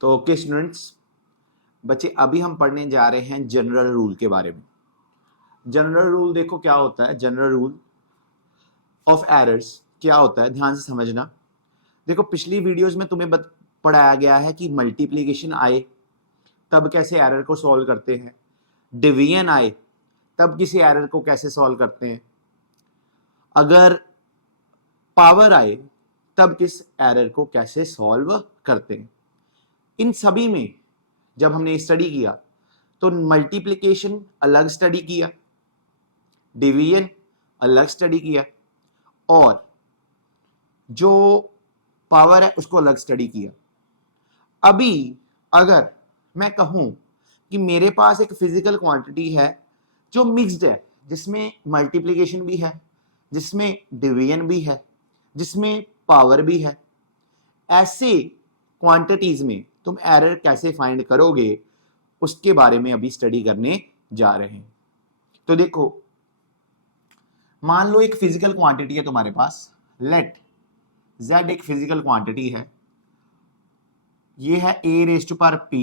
तो okay students, बच्चे अभी हम पढ़ने जा रहे हैं जनरल रूल के बारे में। जनरल रूल देखो क्या होता है। जनरल रूल ऑफ एरर्स क्या होता है, ध्यान से समझना। देखो पिछली वीडियोस में तुम्हें पढ़ाया गया है कि मल्टीप्लिकेशन आए तब कैसे एरर को सॉल्व करते हैं, डिवीजन आए तब किसी एरर को कैसे सॉल्व करते हैं, अगर पावर आए तब किस एरर को कैसे सॉल्व करते हैं। इन सभी में जब हमने स्टडी किया तो मल्टीप्लिकेशन अलग स्टडी किया, डिवीजन अलग स्टडी किया और जो पावर है उसको अलग स्टडी किया। अभी अगर मैं कहूं कि मेरे पास एक फिजिकल क्वांटिटी है जो मिक्स्ड है, जिसमें मल्टीप्लिकेशन भी है, जिसमें डिवीजन भी है, जिसमें पावर भी है, ऐसे क्वांटिटीज में तुम एरर कैसे फाइंड करोगे उसके बारे में अभी स्टडी करने जा रहे हैं। तो देखो, मान लो एक फिजिकल क्वांटिटी है तुम्हारे पास, लेट z एक फिजिकल क्वांटिटी है, ये है a raise to power p,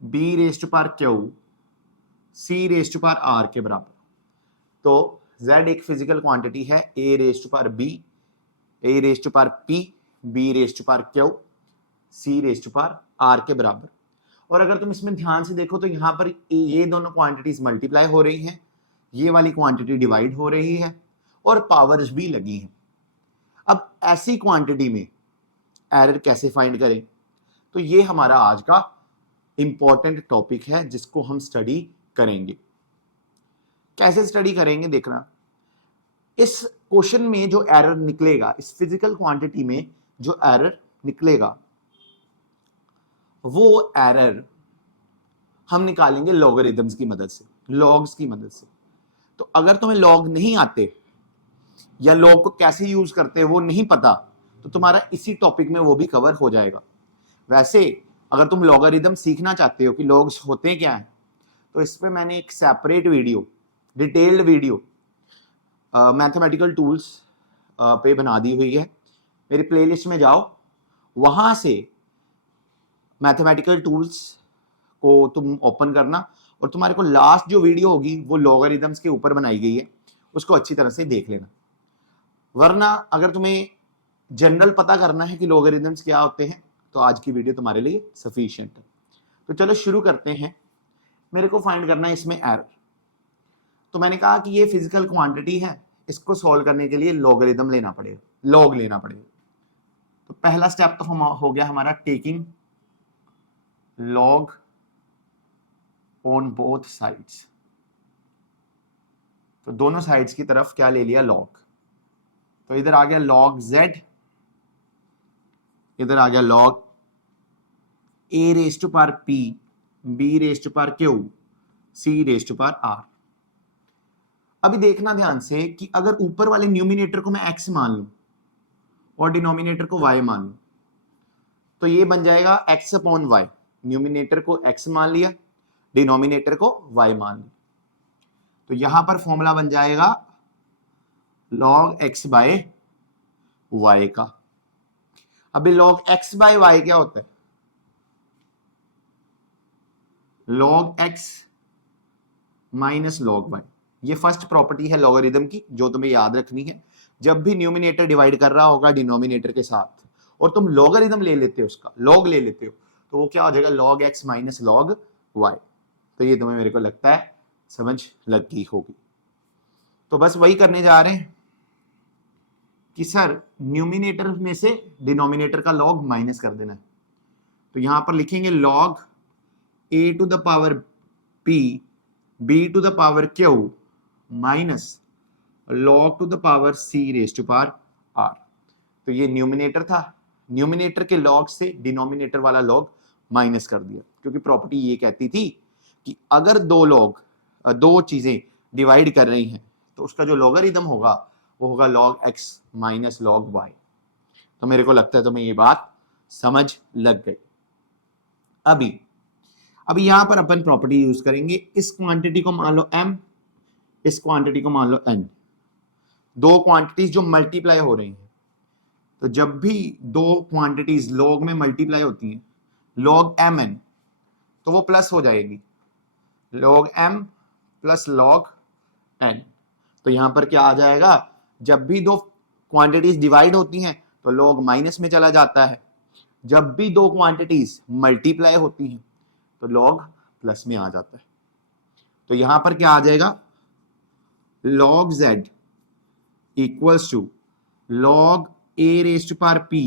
b raise to power q, c raise to power r के बराबर। तो z एक फिजिकल क्वांटिटी है, a raise to power b, a raise to power p, b raise to power q, c raise to power r के बराबर। और अगर तुम इसमें ध्यान से देखो तो यहां पर ये दोनों क्वांटिटीज मल्टीप्लाई हो रही हैं, ये वाली क्वांटिटी डिवाइड हो रही है और पावर्स भी लगी हैं। अब ऐसी क्वांटिटी में एरर कैसे फाइंड करें, तो ये हमारा आज का इंपॉर्टेंट टॉपिक है जिसको हम स्टडी करेंगे। कैसे स्टडी करेंगे देखना। इस क्वेश्चन में जो एरर निकलेगा, इस फिजिकल क्वांटिटी में जो एरर निकलेगा वो एरर हम निकालेंगे लॉगरिथम्स की मदद से, लॉग्स की मदद से। तो अगर तुम्हें लॉग नहीं आते या लॉग को कैसे यूज करते हैं वो नहीं पता, तो तुम्हारा इसी टॉपिक में वो भी कवर हो जाएगा। वैसे अगर तुम लॉगरिथम सीखना चाहते हो कि लॉग्स होते क्या हैं, तो इस पे मैंने एक separate video, detailed video mathematical tools पे बना दी हुई है। मेरी प्लेलिस्ट में जाओ, वहां से मैथमेटिकल टूल्स को तुम ओपन करना और तुम्हारे को लास्ट जो वीडियो होगी वो लॉगरिथम्स के ऊपर बनाई गई है, उसको अच्छी तरह से देख लेना। वरना अगर तुम्हें जनरल पता करना है कि लॉगरिथम्स क्या होते हैं तो आज की वीडियो तुम्हारे लिए सफिशिएंट है। तो चलो शुरू करते हैं। मेरे को फाइंड करना है इसमें एरर। तो मैंने कहा कि ये फिजिकल क्वांटिटी है, इसको सॉल्व करने के लिए लॉगरिथम लेना पड़ेगा, लॉग लेना पड़ेगा। तो पहला स्टेप तो हो गया हमारा taking log on both sides. तो दोनों साइड्स की तरफ क्या ले लिया, लॉग। तो इधर आ गया लॉग z, इधर आ गया log a raise to power p, b raise to power q, c raise to power r। अभी देखना ध्यान से कि अगर ऊपर वाले न्यूमिनेटर को मैं x मान लूं और डिनोमिनेटर को y मान लूं तो ये बन जाएगा x अपॉन y। न्यूमिनेटर को x मान लिया, डिनोमिनेटर को y मान लिया, तो यहां पर फॉर्मूला बन जाएगा log x बाय y का। अभी log x बाय y क्या होता है, log x minus log y। ये फर्स्ट प्रॉपर्टी है लॉगरिथम की जो तुम्हें याद रखनी है। जब भी न्यूमिनेटर डिवाइड कर रहा होगा डिनोमिनेटर के साथ और तुम लॉगरिथम ले लेते हो, उसका लॉग ले लेते हो, तो वो क्या हो जाएगा, log x minus log y। तो ये तुम्हें, मेरे को लगता है, समझ लग गई होगी। तो बस वही करने जा रहे हैं कि सर न्यूमिनेटर में से डिनोमिनेटर का लॉग माइनस कर देना है। तो यहां पर लिखेंगे log a to the power p, b to the power q minus log to the power c raise to power r। तो ये न्यूमिनेटर था, न्यूमिनेटर के लॉग से डिनोमिनेटर वाला लॉग माइनस कर दिया, क्योंकि प्रॉपर्टी ये कहती थी कि अगर दो चीजें डिवाइड कर रही हैं तो उसका जो लॉगरिथम होगा वो होगा log x minus log y। तो मेरे को लगता है तुम्हें ये बात समझ लग गई। अभी यहां पर अपन प्रॉपर्टी यूज करेंगे। इस क्वांटिटी को मान लो m, इस क्वांटिटी को मान लो n, दो क्वांटिटीज जो मल्टीप्लाई हो रही हैं। तो तो जब भी दो क्वांटिटीज लॉग में मल्टीप्लाई होती हैं, लॉग एम एन, तो वो प्लस हो जाएगी, log M plus log N. तो यहां पर क्या आ जाएगा, जब भी दो क्वांटिटीज डिवाइड होती हैं तो लॉग माइनस में चला जाता है, जब भी दो क्वांटिटीज मल्टीप्लाई होती हैं तो लॉग प्लस में आ जाता है। तो यहां पर क्या आ जाएगा, log Z equals to log A raise to power P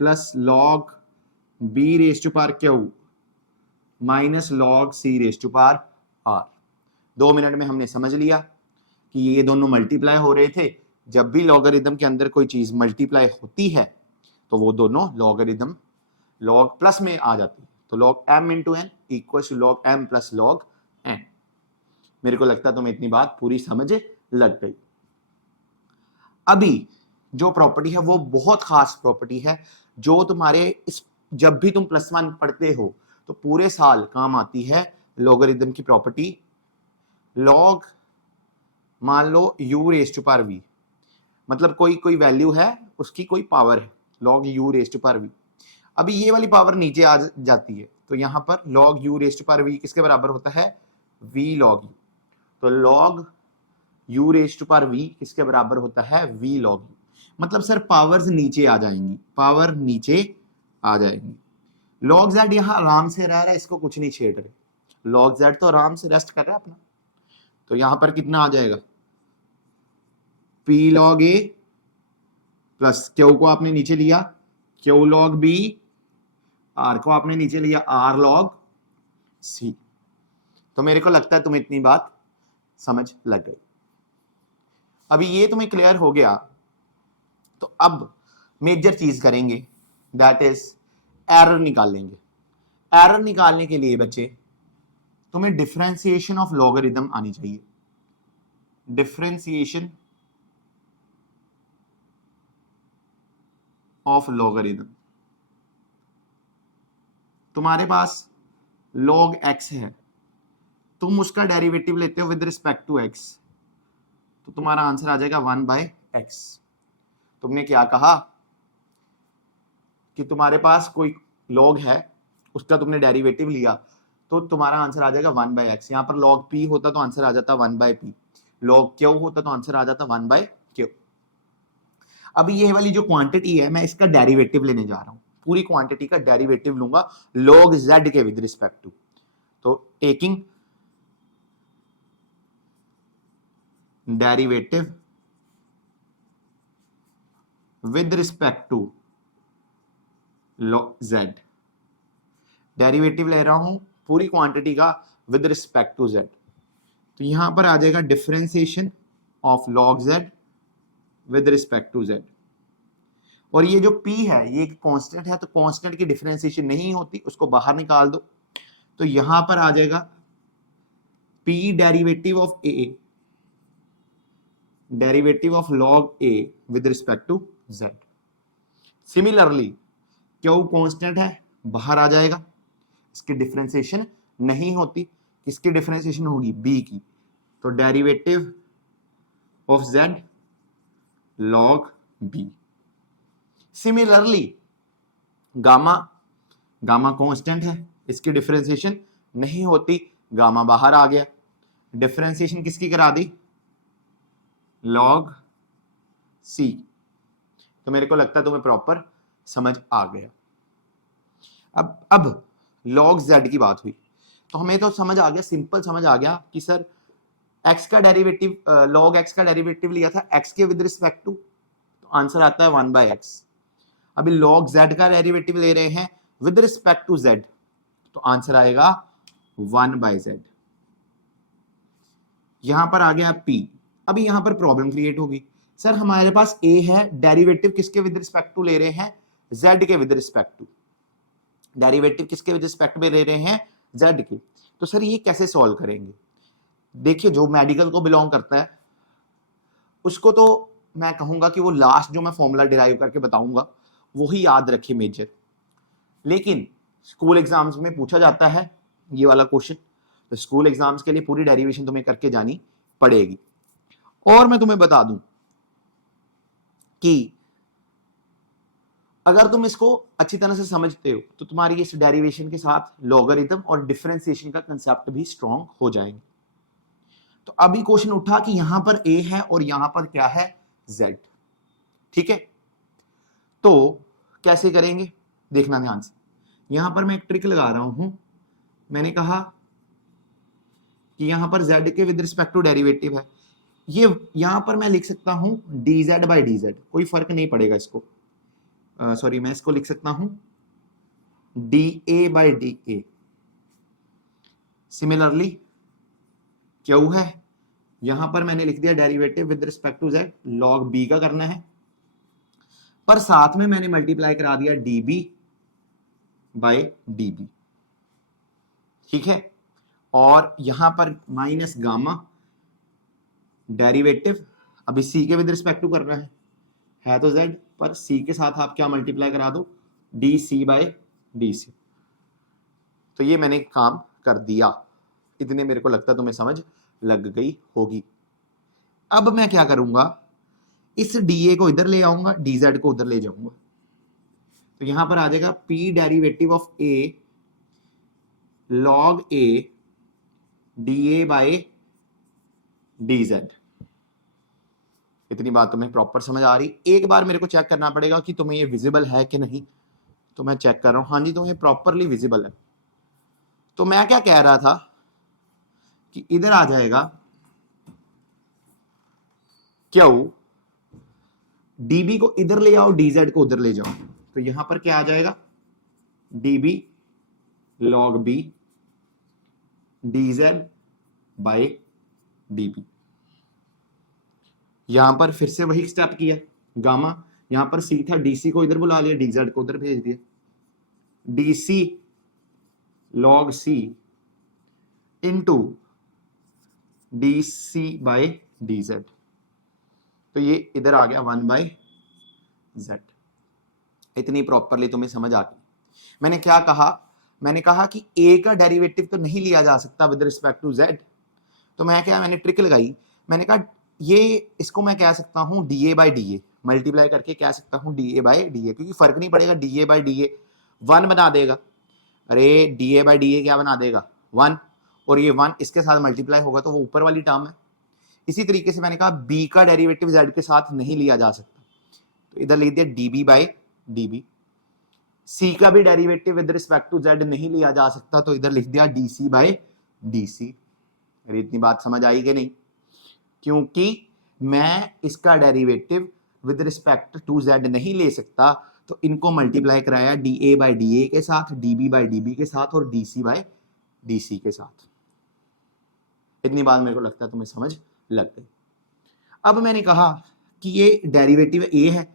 plus log B raise to power Q minus log C raise to power R. 2 minute में हमने समझ लिया कि ये दोनों मल्टीप्लाई हो रहे थे। जब भी लॉगरिथम के अंदर कोई चीज मल्टीप्लाई होती है तो वो दोनों लॉगरिथम लॉग प्लस में आ जाती है। तो log M into N equal to log M plus log N. मेरे को लगता है तुम्हें इतनी बात पूरी समझ लग गई। अभी जो प्रॉपर्टी है वो बहुत खास प्रॉपर्टी है, जो तुम्हारे इस जब भी तुम +1 पढ़ते हो तो पूरे साल काम आती है। लॉगरिथम की प्रॉपर्टी, लॉग मान लो u raise to power v, मतलब कोई वैल्यू है, उसकी कोई पावर है, log u raise to power v। अभी ये वाली पावर नीचे आ जाती है तो यहां पर log u raise to power v किसके बराबर होता है, v log u। तो log u raise to power v किसके बराबर होता है, v log u। मतलब सर पावर्स नीचे आ जाएंगी, पावर नीचे आ जाएंगी। log z यहां आराम से रह रहा है, इसको कुछ नहीं छेड़ रहे, log z तो आराम से रेस्ट कर रहा है अपना। तो यहां पर कितना आ जाएगा, p log a plus q को आपने नीचे लिया, q log b, r को आपने नीचे लिया, r log c। तो मेरे को लगता है तुम्हें इतनी बात समझ लग गई। अभी ये तुम्हें क्लियर हो गया तो अब मेजर चीज करेंगे, दैट इज एरर निकालेंगे। एरर निकालने के लिए बच्चे तुम्हें डिफरेंशिएशन ऑफ लॉगरिथम आनी चाहिए। डिफरेंशिएशन ऑफ लॉगरिथम, तुम्हारे पास log x है, तुम उसका डेरिवेटिव लेते हो विद रिस्पेक्ट टू x, तो तुम्हारा आंसर आ जाएगा 1/x। तुमने क्या कहा कि तुम्हारे पास कोई log है, उसका तुमने डेरिवेटिव लिया तो तुम्हारा आंसर आ जाएगा 1/x। यहां पर log p होता तो आंसर आ जाता 1/p, log q होता तो आंसर आ जाता 1/q। अभी ये वाली जो क्वांटिटी है मैं इसका डेरिवेटिव लेने जा रहा हूं, पूरी क्वांटिटी का डेरिवेटिव लूंगा log z के विद रिस्पेक्ट टू। तो taking derivative with respect to log z, derivative ले रहा हूं पूरी क्वांटिटी का विद रिस्पेक्ट टू z। तो यहां पर आ जाएगा differentiation of log z with respect to z। और ये जो p है ये एक कांस्टेंट है, तो कांस्टेंट की डिफरेंशिएशन नहीं होती, उसको बाहर निकाल दो। तो यहां पर आ जाएगा p derivative of a, derivative of log a with respect to z। Similarly q constant है, बाहर आ जाएगा, इसकी डिफरेंशिएशन नहीं होती, किसकी डिफरेंशिएशन होगी, b की। तो derivative of z log b। Similarly gamma, gamma constant है, इसकी डिफरेंशिएशन नहीं होती, गामा बाहर आ गया, डिफरेंशिएशन किसकी करा दी, log c। तो मेरे को लगता है तुम्हें प्रॉपर समझ आ गया। अब log z की बात हुई तो हमें तो समझ आ गया, सिंपल समझ आ गया कि सर x का डेरिवेटिव, log x का डेरिवेटिव लिया था x के विद रिस्पेक्ट टू, तो आंसर आता है 1/x। अभी log z का डेरिवेटिव ले रहे हैं विद रिस्पेक्ट टू z, तो आंसर आएगा 1/z। यहां पर आ गया p। अभी यहां पर प्रॉब्लम क्रिएट होगी, सर हमारे पास a है, डेरिवेटिव किसके विद रिस्पेक्ट टू ले रहे हैं, z के विद रिस्पेक्ट टू। डेरिवेटिव किसके विद रिस्पेक्ट में ले रहे हैं, z के। तो सर ये कैसे सॉल्व करेंगे। देखिए जो मेडिकल को बिलोंग करता है उसको तो मैं कहूंगा कि वो लास्ट जो मैं फॉर्मूला डिराइव करके बताऊंगा वही याद रखे मेजर, लेकिन स्कूल एग्जाम्स में पूछा जाता है ये वाला क्वेश्चन, तो स्कूल एग्जाम्स के लिए पूरी डेरिवेशन तुम्हें करके जानी पड़ेगी। और मैं तुम्हें बता दूं कि अगर तुम इसको अच्छी तरह से समझते हो तो तुम्हारी इस डेरिवेशन के साथ लॉगरिथम और डिफरेंशिएशन का कंसेप्ट भी स्ट्रांग हो जाएंगे। तो अभी क्वेश्चन उठा कि यहां पर a है और यहां पर क्या है z, ठीक है। तो कैसे करेंगे देखना ध्यान से। यहां पर मैं एक ट्रिक लगा रहा हूं, मैंने कहा कि यहां पर z के विद रिस्पेक्ट टू डेरिवेटिव है, ये यहां पर मैं लिख सकता हूं dz बाई dz, कोई फर्क नहीं पड़ेगा इसको, सॉरी मैं इसको लिख सकता हूं dA by dA। Similarly Q है, यहां पर मैंने लिख दिया derivative with respect to z, log b का करना है, पर साथ में मैंने मल्टीप्लाई करा दिया dB बाय dB, ठीक है। और यहां पर माइनस गामा, डेरिवेटिव अभी c के विद रिस्पेक्ट टू करना है तो z, पर c के साथ आप क्या मल्टीप्लाई करा दो dc बाय dc। तो ये मैंने काम कर दिया, इतने मेरे को लगता है तुम्हें समझ लग गई होगी। अब मैं क्या करूंगा, इस dA को इधर ले आऊंगा, dz को उधर ले जाऊंगा, तो यहां पर आ जाएगा p derivative of a log a dA by dz। इतनी बात तुम्हें प्रॉपर समझ आ रही। एक बार मेरे को चेक करना पड़ेगा कि तुम्हें ये विजिबल है कि नहीं, तो मैं चेक कर रहा हूं, हाँ जी तुम्हें प्रॉपरली विजिबल है। तो मैं क्या कह रहा था कि इधर आ जाएगा क्यू, dB को इधर ले आओ, dz को उधर ले जाओ, तो यहां पर क्या आ जाएगा dB log b dz by dB। यहां पर फिर से वही स्टेप किया, गामा यहां पर c था, dc को इधर बुला लिया, dz को उधर भेज दिया, dc log c into dc by dz, तो ये इधर आ गया 1 बाय z। इतनी प्रॉपरली तुम्हें समझ आ गई। मैंने क्या कहा, मैंने कहा कि a का डेरिवेटिव तो नहीं लिया जा सकता विद रिस्पेक्ट टू z, तो मैंने ट्रिक लगाई, मैंने कहा ये इसको मैं कह सकता हूं dA बाई dA, मल्टीप्लाई करके कह सकता हूं dA बाई dA, क्योंकि फर्क नहीं पड़ेगा, dA बाई dA 1 बना देगा, अरे dA बाई dA क्या बना देगा 1, और ये 1 इसके साथ मल्टीप्लाई होगा तो वो ऊपर वाली टर्म है। इसी तरीके से मैंने कहा b का डेरिवेटिव z के साथ नहीं लिया जा सकता, तो इधर लिख दिया dB बाई dB। c का भी derivative with respect to z नहीं लिया जा सकता, तो इधर लिख दिया dc बाई dc। अरे इतनी बात समझ आई कि नहीं, क्योंकि मैं इसका derivative with respect to z नहीं ले सकता, तो इनको मल्टीप्लाई कराया dA बाई dA के साथ, dB बाई dB के साथ और dc बाई dc के साथ। इतनी बात मेरे को लगता है तुम्हें समझ लग गई। अब मैंने कहा कि ये डेरिवेटिव a है,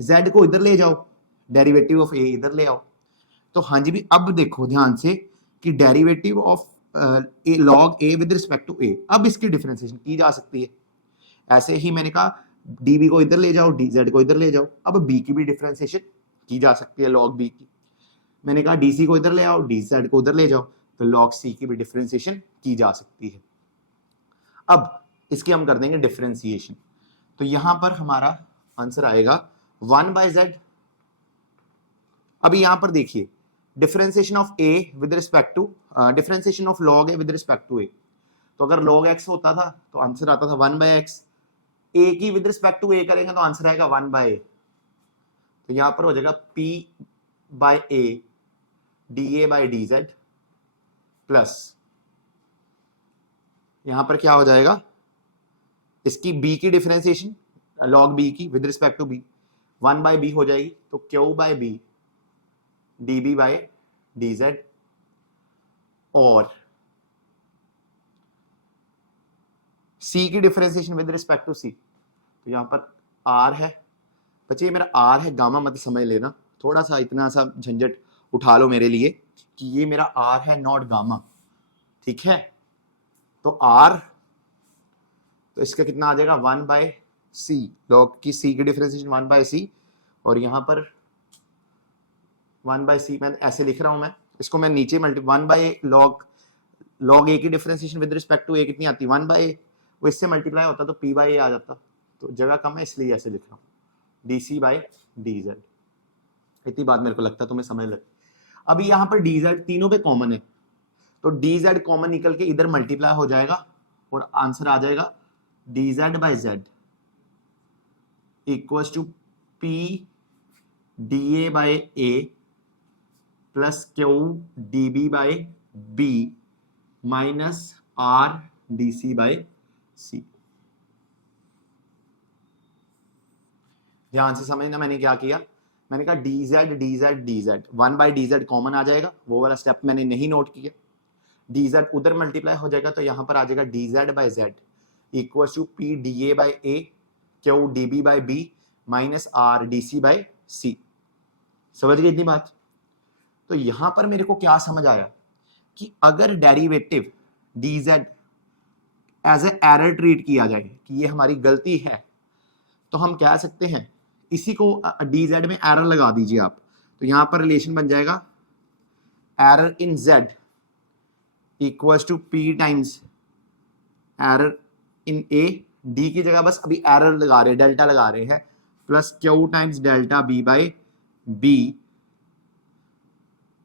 z को इधर ले जाओ, डेरिवेटिव ऑफ a इधर ले आओ, तो हाँ जी भी अब देखो ध्यान से कि derivative of log a with respect to a, अब इसकी डिफरेंशिएशन की जा सकती है। ऐसे ही मैंने कहा dB को इधर ले जाओ, dz को इधर ले जाओ, अब b की भी डिफरेंशिएशन की जा सकती है log b की। मैंने कहा dc को इधर ले आओ, dz को उधर ले जाओ, तो log c की भी डिफरेंशिएशन की जा सकती है। अब इसकी हम कर देंगे डिफरेंशिएशन, तो यहां पर हमारा आंसर आएगा 1 बाय z। अभी यहां पर देखिए differentiation of a with respect to differentiation of log a with respect to a, तो अगर log x होता था तो आंसर आता था 1 बाय x, a की विद रिस्पेक्ट टू a करेंगे तो आंसर आएगा 1 बाय a, तो यहां पर हो जाएगा p by a dA by dz plus यहां पर क्या हो जाएगा इसकी b की डिफरेंशिएशन log b की with respect to b 1 by b हो जाएगी, तो q by b dB by dz और c की differentiation with respect to c, तो यहां पर r है बच्चे, मेरा r है, गामा मत समझ लेना, थोड़ा सा इतना सा झंझट उठा लो मेरे लिए कि ये मेरा r है नॉट गामा, ठीक है। तो r, तो इसका कितना आ जाएगा 1 बाय c, log की c की डिफरेंशिएशन 1 बाय c, और यहां पर 1 बाय c मैं ऐसे लिख रहा हूं, मैं इसको मैं नीचे 1 बाय log a की differentiation with respect to a कितनी आती है 1 बाय a, वो इससे मल्टीप्लाई होता तो p बाय a आ जाता, तो जगह कम है इसलिए ऐसे लिख रहा हूं dc बाय dz। इतनी बात मेरे को लगता है तुम्हें समझ लग। अभी यहाँ पर डी जेड तीनों पे कॉमन है, तो डी जेड कॉमन निकल के इधर मल्टीप्लाई हो जाएगा और आंसर आ जाएगा D Z by Z equals to P D A by A plus Q D B by B minus R D C by C. ध्यान से समझना मैंने क्या किया, मैंने कहा D Z D Z D Z, one by D Z common आ जाएगा, वो वाला स्टेप मैंने नहीं नोट किया। डी जेड उधर मल्टीप्लाई हो जाएगा तो यहां पर आ जाएगा D Z by Z equal to P D A by A Q D B by B minus R D C by C. समझ गए इतनी बात? तो यहां पर मेरे को क्या समझ आया कि अगर derivative D Z as a error treat किया जाए कि ये हमारी गलती है, तो हम कह सकते हैं इसी को डी जेड में एरर लगा दीजिए आप, तो यहां पर रिलेशन बन जाएगा error in Z equals to P times error in A, D की जगह बस अभी एरर लगा रहे हैं, डेल्टा लगा रहे हैं, plus Q times delta B by B,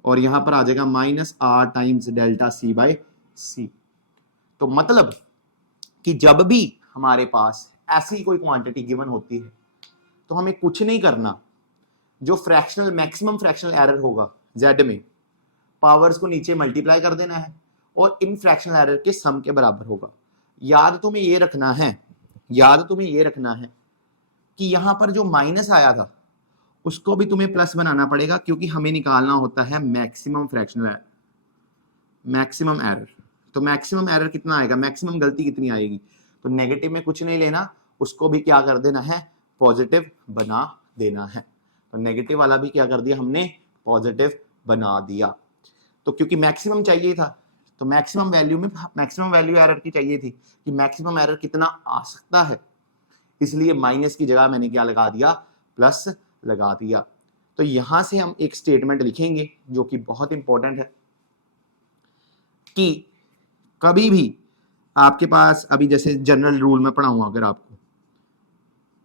और यहां पर आ जाएगा minus R times delta C by C. तो मतलब कि जब भी हमारे पास ऐसी कोई क्वांटिटी गिवन होती है तो हमें कुछ नहीं करना, जो फ्रैक्शनल मैक्सिमम फ्रैक्शनल एरर होगा जेड में, पावर्स को नीचे मल्टीप्लाई कर देना है और इन फ्रैक्शनल एरर के सम के बराबर होगा। याद तुम्हें ये रखना है, याद तुम्हें ये रखना है कि यहां पर जो माइनस आया था उसको भी तुम्हें प्लस बनाना पड़ेगा, क्योंकि हमें निकालना होता है maximum fractional error, maximum error. तो मैक्सिमम एरर कितना आएगा, मैक्सिमम गलती कितनी आएगी, तो नेगेटिव में कुछ नहीं लेना, उसको भी क्या कर देना है, पॉजिटिव बना देना है। तो नेगेटिव वाला भी क्या कर दिया हमने, पॉजिटिव बना दिया। तो क्योंकि मैक्सिमम चाहिए था, तो मैक्सिमम वैल्यू में मैक्सिमम वैल्यू एरर की चाहिए थी कि मैक्सिमम एरर कितना आ सकता है, इसलिए माइनस की जगह मैंने क्या लगा दिया, प्लस लगा दिया। तो यहां से हम एक स्टेटमेंट लिखेंगे जो कि बहुत इंपॉर्टेंट है कि कभी भी आपके पास, अभी जैसे जनरल रूल में पढ़ाऊंगा अगर आपको,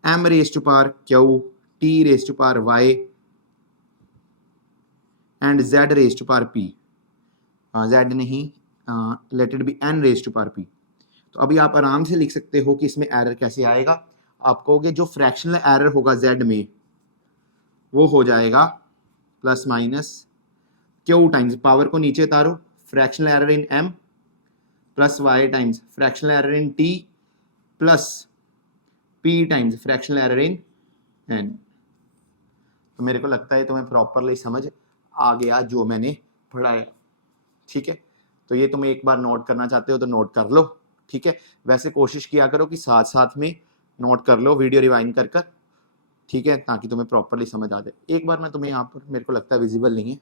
m raise to power Q t raise to power y and z raise to power p, z नहीं, let it be n raise to power p। तो अभी आप आराम से लिख सकते हो कि इसमें एरर कैसे आएगा। आप कहोगे जो फ्रैक्शनल एरर होगा z में वो हो जाएगा plus minus Q times, power को नीचे उतारो, fractional error in m plus y times fractional error in t plus p times fractional error in n। तो मेरे को लगता है तुम्हें प्रॉपरली समझ आ गया जो मैंने पढ़ाया, ठीक है। तो ये तुम्हें एक बार नोट करना चाहते हो तो नोट कर लो, ठीक है। वैसे कोशिश किया करो कि साथ साथ में नोट कर लो, वीडियो रिवाइंड कर कर, ठीक है, ताकि तुम्हें प्रॉपरली समझ आ जाए। एक बार मैं तुम्हें यहाँ पर, मेरे को लगता है विजिबल नहीं है,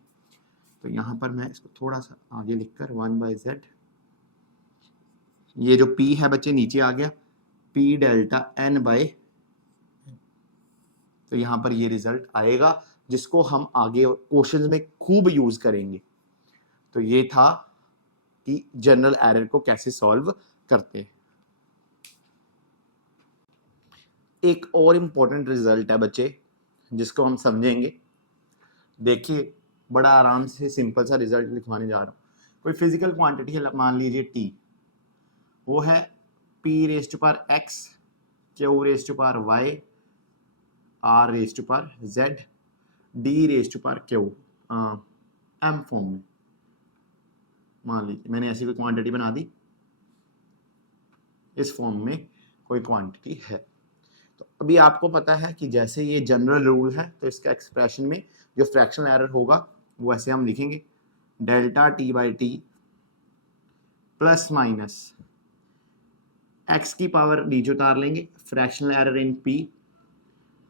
तो यहाँ पर मैं इसको थोड़ा सा आगे लिखकर 1/z, ये जो p है बच्चे नीचे आ गया, p डेल्टा n बाय, तो यहाँ पर ये रिजल्ट आएगा जिसको हम आगे क्वेश्चंस में खूब यूज करेंगे। तो ये था कि जनरल एरर को कैसे सॉल्व करते हैं। एक और इंपॉर्टेंट रिजल्ट है बच्चे जिसको हम समझेंगे। देखिए बड़ा आराम से सिंपल सा रिजल्ट लिखवाने जा रहा हूं। कोई फिजिकल क्वांटिटी है, मान लीजिए t, वो है p raise to power x, q raise to power y, r raise to power z, d raise to power q, m form में। मान लीजिए मैंने ऐसी कोई क्वांटिटी बना दी, इस फॉर्म में कोई क्वांटिटी है। तो अभी आपको पता है कि जैसे ये जनरल रूल है, तो इसका एक्सप्रेशन में जो फ्रैक्शनल एरर होगा वो ऐसे हम लिखेंगे, delta t by T plus minus x की पावर नीचे उतार लेंगे, fractional error in p,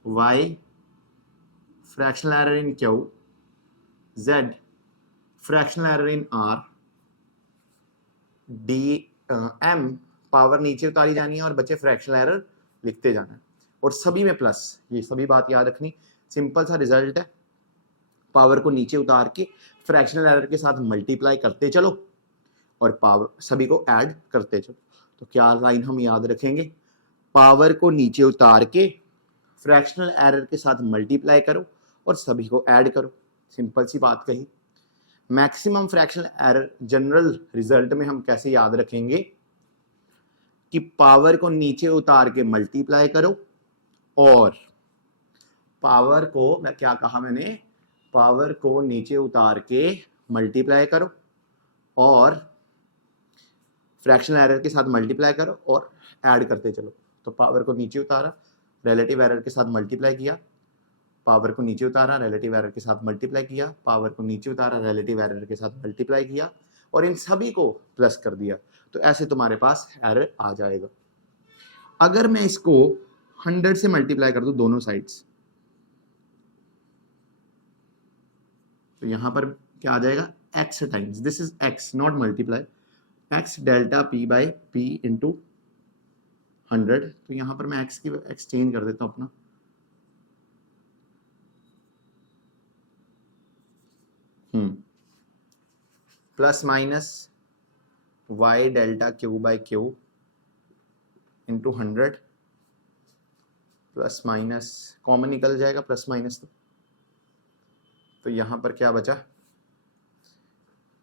y fractional error in q, z fractional error in r, d m power नीचे उतारी जानी है और बच्चे फ्रैक्शनल एरर लिखते जाना है, और सभी में प्लस। ये सभी बात याद रखनी, सिंपल सा रिजल्ट है, पावर को नीचे उतार के फ्रैक्शनल एरर के साथ मल्टीप्लाई करते चलो और पावर सभी को ऐड करते चलो। तो क्या लाइन हम याद रखेंगे, पावर को नीचे उतार के फ्रैक्शनल एरर के साथ मल्टीप्लाई करो और सभी को ऐड करो। सिंपल सी बात कही। Maximum fractional error general result में हम कैसे याद रखेंगे कि पावर को नीचे उतार के मल्टीप्लाई करो और पावर को, मैं क्या कहा मैंने, पावर को नीचे उतार के मल्टीप्लाई करो और फ्रैक्शनल एरर के साथ मल्टीप्लाई करो और ऐड करते चलो। तो पावर को नीचे उतारा, रिलेटिव एरर के साथ मल्टीप्लाई किया, पावर को नीचे उतारा, रिलेटिव एरर के साथ मल्टीप्लाई किया, पावर को नीचे उतारा, रिलेटिव एरर के साथ मल्टीप्लाई किया और इन सभी को प्लस कर दिया। तो ऐसे तुम्हारे पास एरर आ जाएगा। अगर मैं इसको 100 से मल्टीप्लाई कर दूं दोनों साइड्स, तो यहां पर क्या आ जाएगा, x times, this is x not multiply, x delta p by p into 100। तो यहां पर मैं x की एक्सचेंज कर देता हूं अपना, plus minus y delta q by q into 100 plus minus common निकल जाएगा, प्लस माइनस। तो यहां पर क्या बचा,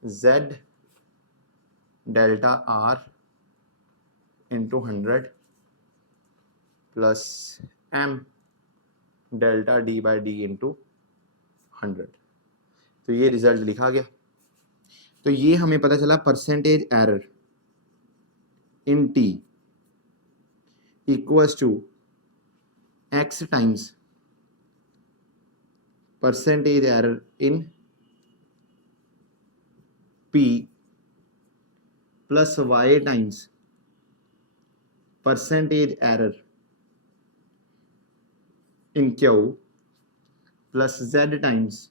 z delta r into 100 plus m delta d by D into 100। तो ये रिजल्ट लिखा गया। तो ये हमें पता चला percentage error in t equals to x times percentage error in p plus y times percentage error in q plus z times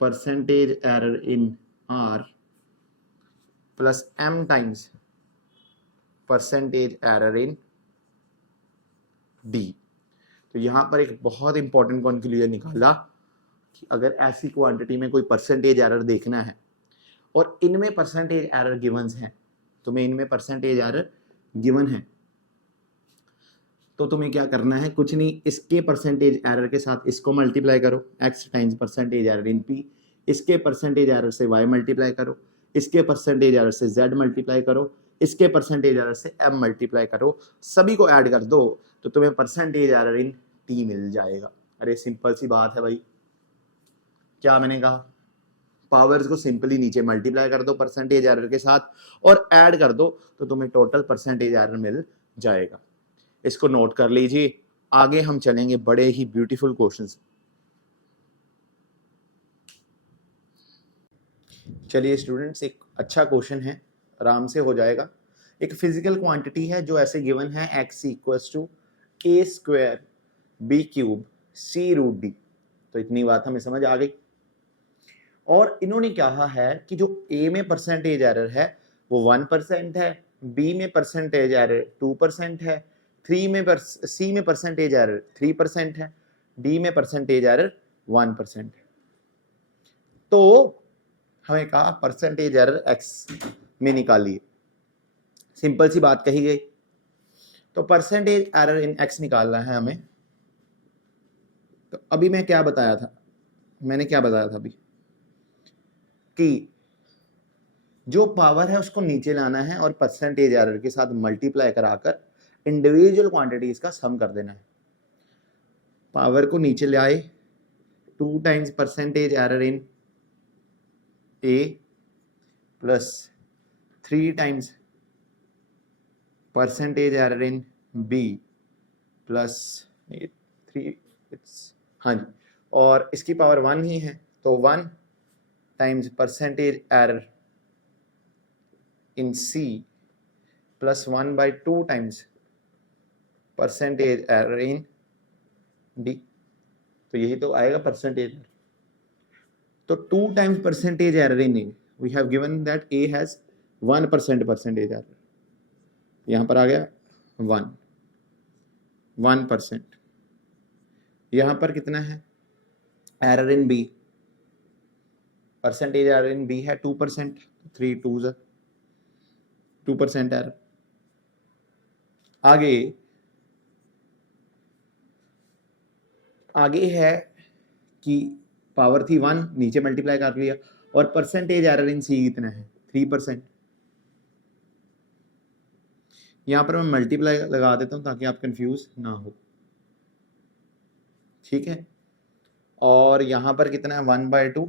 percentage error in r plus m times percentage error in d। तो यहां पर एक बहुत important conclusion निकाला कि अगर ऐसी quantity में कोई परसेंटेज एरर देखना है और इनमें परसेंटेज एरर गिवंस हैं, तुम्हें इनमें परसेंटेज एरर गिवन है, तो तुम्हें क्या करना है, कुछ नहीं, इसके परसेंटेज एरर के साथ इसको मल्टीप्लाई करो, x times percentage error in p, इसके परसेंटेज एरर से y मल्टीप्लाई करो, इसके परसेंटेज एरर से z मल्टीप्लाई करो, इसके परसेंटेज एरर से m मल्टीप्लाई करो, सभी को ऐड कर दो तो तुम्हें परसेंटेज एरर इन t मिल जाएगा। अरे सिंपल सी बात है भाई, क्या मैंने कहा, पावर्स को सिंपली नीचे मल्टीप्लाई कर दो परसेंटेज एरर के साथ और ऐड कर दो तो तुम्हें टोटल परसेंटेज एरर मिल जाएगा। इसको नोट कर लीजिए। आगे हम चलेंगे बड़े ही ब्यूटीफुल क्वेश्चंस। चलिए स्टूडेंट्स, एक अच्छा क्वेश्चन है, आराम से हो जाएगा। एक फिजिकल क्वांटिटी है जो ऐसे गिवन है, x equals to a square b cube c root d। तो इतनी बात हमें समझ आ गई। और इन्होंने कहा है कि जो a में परसेंटेज एरर है वो 1% है, b में परसेंटेज एरर 2% है, c में परसेंटेज एरर 3% है, d में परसेंटेज एरर 1% है। तो हमें कहा परसेंटेज एरर x में निकालिए। सिंपल सी बात कही गई। तो परसेंटेज एरर इन x निकालना है हमें। तो अभी मैं क्या बताया था, मैंने क्या बताया था अभी कि जो पावर है उसको नीचे लाना है और परसेंटेज एरर के साथ मल्टीप्लाई कराकर इंडिविजुअल क्वांटिटीज का सम कर देना है। पावर को नीचे ले आए, 2 times percentage error in a plus 3 times percentage error in b plus 3, हाँ जी, और इसकी पावर 1 ही है तो 1 times percentage error in c plus 1/2 times percentage error in d। तो यही तो आएगा परसेंटेज एरर। तो 2 times percentage error in a, we have given that a has 1% percentage error, यहां पर आ गया 1%। यहां पर कितना है error in b, percentage error in b है 2%, 3 2s 2% एरर। आगे है की पावर थी 1, नीचे मल्टीप्लाई कर लिया, और परसेंटेज एरर इन सी कितना है 3%। यहां पर मैं मल्टीप्लाई लगा देता हूं ताकि आप कंफ्यूज ना हो, ठीक है। और यहां पर कितना है 1/2,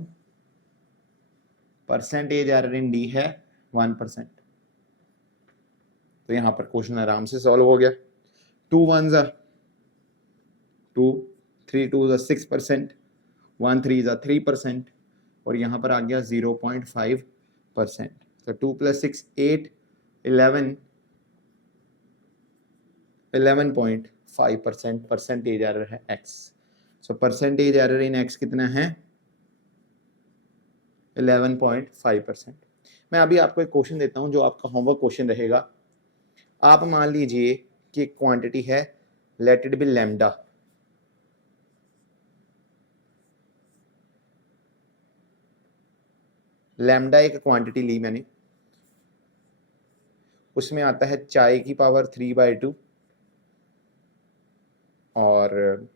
परसेंटेज एरर इन डी है 1%। तो यहां पर क्वेश्चन आराम से सॉल्व हो गया। 2 1s are 2, 3 2s are 6%, 1 3s are 3%, और यहां पर आ गया 0.5%। तो 2 + 6 8, 11.5% परसेंटेज एरर है x। सो परसेंटेज एरर इन x कितना है 11.5%। मैं अभी आपको एक क्वेश्चन देता हूं जो आपका होमवर्क क्वेश्चन रहेगा। आप मान लीजिए कि एक क्वांटिटी है, let it be lambda. Lambda एक क्वांटिटी ली मैंने, उसमें आता है चाय की पावर 3/2 और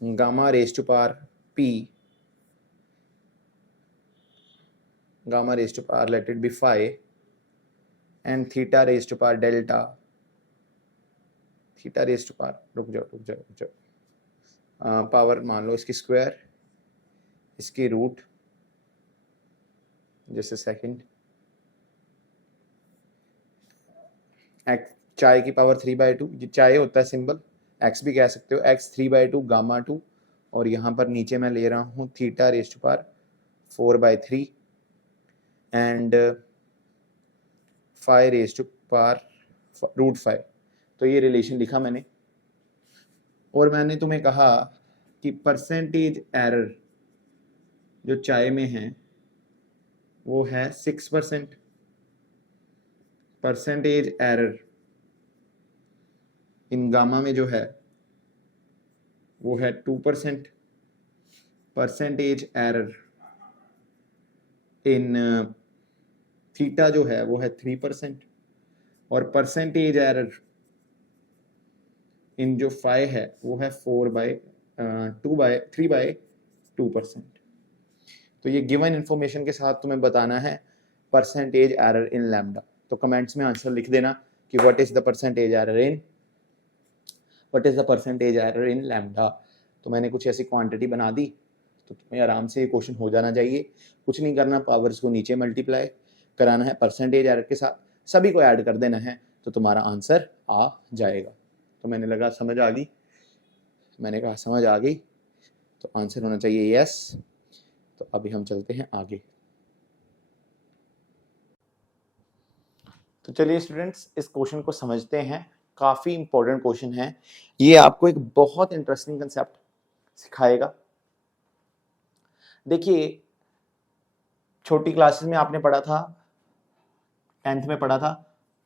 gamma raise to power p, gamma raise to power let it be 5 and theta raise to power delta, theta raise to power, रुक जाओ, पावर मान लो इसकी स्क्वायर, इसकी रूट, जैसे सेकंड, चाय की पावर 3/2, ये चाय होता है सिंबल, x भी कह सकते हो, x 3/2 गामा 2, और यहाँ पर नीचे मैं ले रहा हूँ theta raise to power 4/3 and 5 raise to power √5। तो ये रिलेशन लिखा मैंने, और मैंने तुम्हें कहा कि परसेंटेज एरर जो चाय में है वो है 6%, परसेंटेज एरर इन गामा में जो है वो है 2%, परसेंटेज एरर इन थीटा जो है वो है 3%, और परसेंटेज एरर इन जो 5 है वो है 3/2%। तो ये गिवन इंफॉर्मेशन के साथ तुम्हें बताना है परसेंटेज एरर इन लैम्डा। तो कमेंट्स में आंसर लिख देना कि what is the percentage error in lambda. तो मैंने कुछ ऐसी क्वांटिटी बना दी, तो तुम्हें आराम से ये क्वेश्चन हो जाना चाहिए। कुछ नहीं करना, पावर्स को नीचे मल्टीप्लाई कराना है परसेंटेज एरर के साथ, सभी को ऐड कर देना है, तो तुम्हारा आंसर आ जाएगा। तो मैंने लगा समझ आ गई, मैंने कहा समझ आ गई, तो आंसर होना चाहिए यस। तो अभी हम चलते हैं आगे। तो चलिए स्टूडेंट्स, इस क्वेश्चन को समझते हैं। काफी इंपॉर्टेंट क्वेश्चन है ये, आपको एक बहुत इंटरेस्टिंग कंसेप्ट सिखाएगा। देखिए, छोटी क्लासेस में आपने पढ़ा था, 10th में पढ़ा था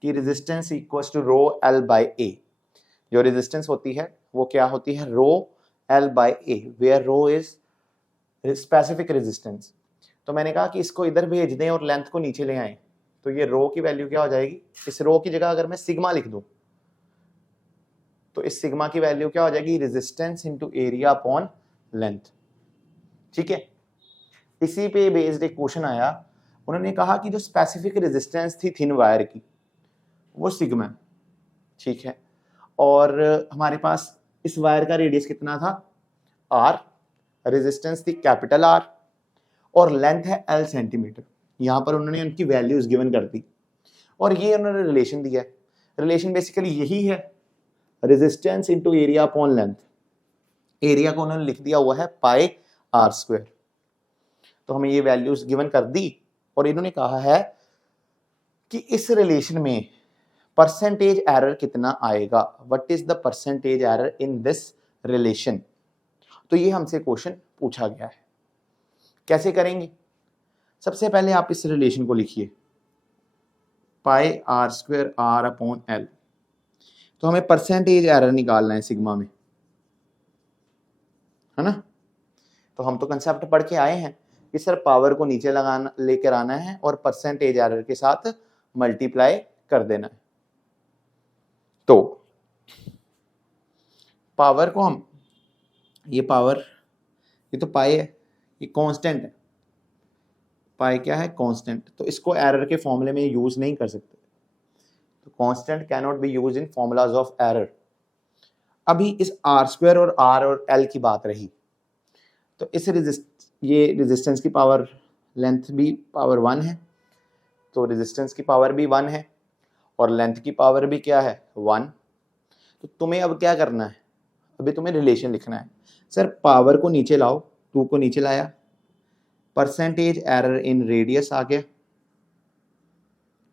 कि resistance equals to rho L by A. जो रेजिस्टेंस होती है वो क्या होती है, rho L by A, where rho is specific resistance. तो मैंने कहा कि इसको इधर भेज दें और लेंथ को नीचे ले आए, तो ये रो की वैल्यू क्या हो जाएगी, इस रो की जगह अगर मैं सिग्मा लिख दूं तो इस सिग्मा की वैल्यू क्या हो जाएगी, resistance into area upon length. ठीक है, इसी पे बेस्ड एक क्वेश्चन आया, उन्होंने कहा कि जो स्पेसिफिक रेजिस्टेंस थी थिन वायर की वो सिग्मा, ठीक है, और हमारे पास इस वायर का रेडियस कितना था r, रेजिस्टेंस थी कैपिटल R, और लेंथ है L सेंटीमीटर। यहां पर उन्होंने उनकी वैल्यूज गिवन कर दी और ये उन्होंने रिलेशन दिया है। रिलेशन बेसिकली यही है, resistance into area upon length. Area को उन्होंने लिख दिया हुआ है πr²। तो हमें ये वैल्यूज गिवन कर दी और इन्होंने कहा है कि इस रिलेशन में परसेंटेज एरर कितना आएगा, what is the percentage error in this relation. तो ये हमसे क्वेश्चन पूछा गया है। कैसे करेंगे, सबसे पहले आप इस रिलेशन को लिखिए πr² r अपॉन l। तो हमें परसेंटेज एरर निकालना है सिग्मा में, है ना। तो हम तो कंसेप्ट पढ़ के आए हैं कि सर पावर को नीचे लगाना, लेकर आना है और परसेंटेज एरर के साथ मल्टीप्लाई कर देना है। तो पावर को हम, ये पावर ये तो पाई है, ये कांस्टेंट है, पाई क्या है, कांस्टेंट, तो इसको एरर के फॉर्मूले में यूज नहीं कर सकते, तो constant can not be use in formulas of error. अभी इस आर स्क्वायर और आर और एल की बात रही, तो इस ये रेजिस्टेंस की पावर लेंथ भी पावर 1 है, तो रेजिस्टेंस की पावर भी 1 है और लेंथ की पावर भी क्या है 1। तो तुम्हें अब क्या करना है, अभी तुम्हें रिलेशन लिखना है। सर पावर को नीचे लाओ, 2 को नीचे लाया, परसेंटेज एरर इन रेडियस आ गया,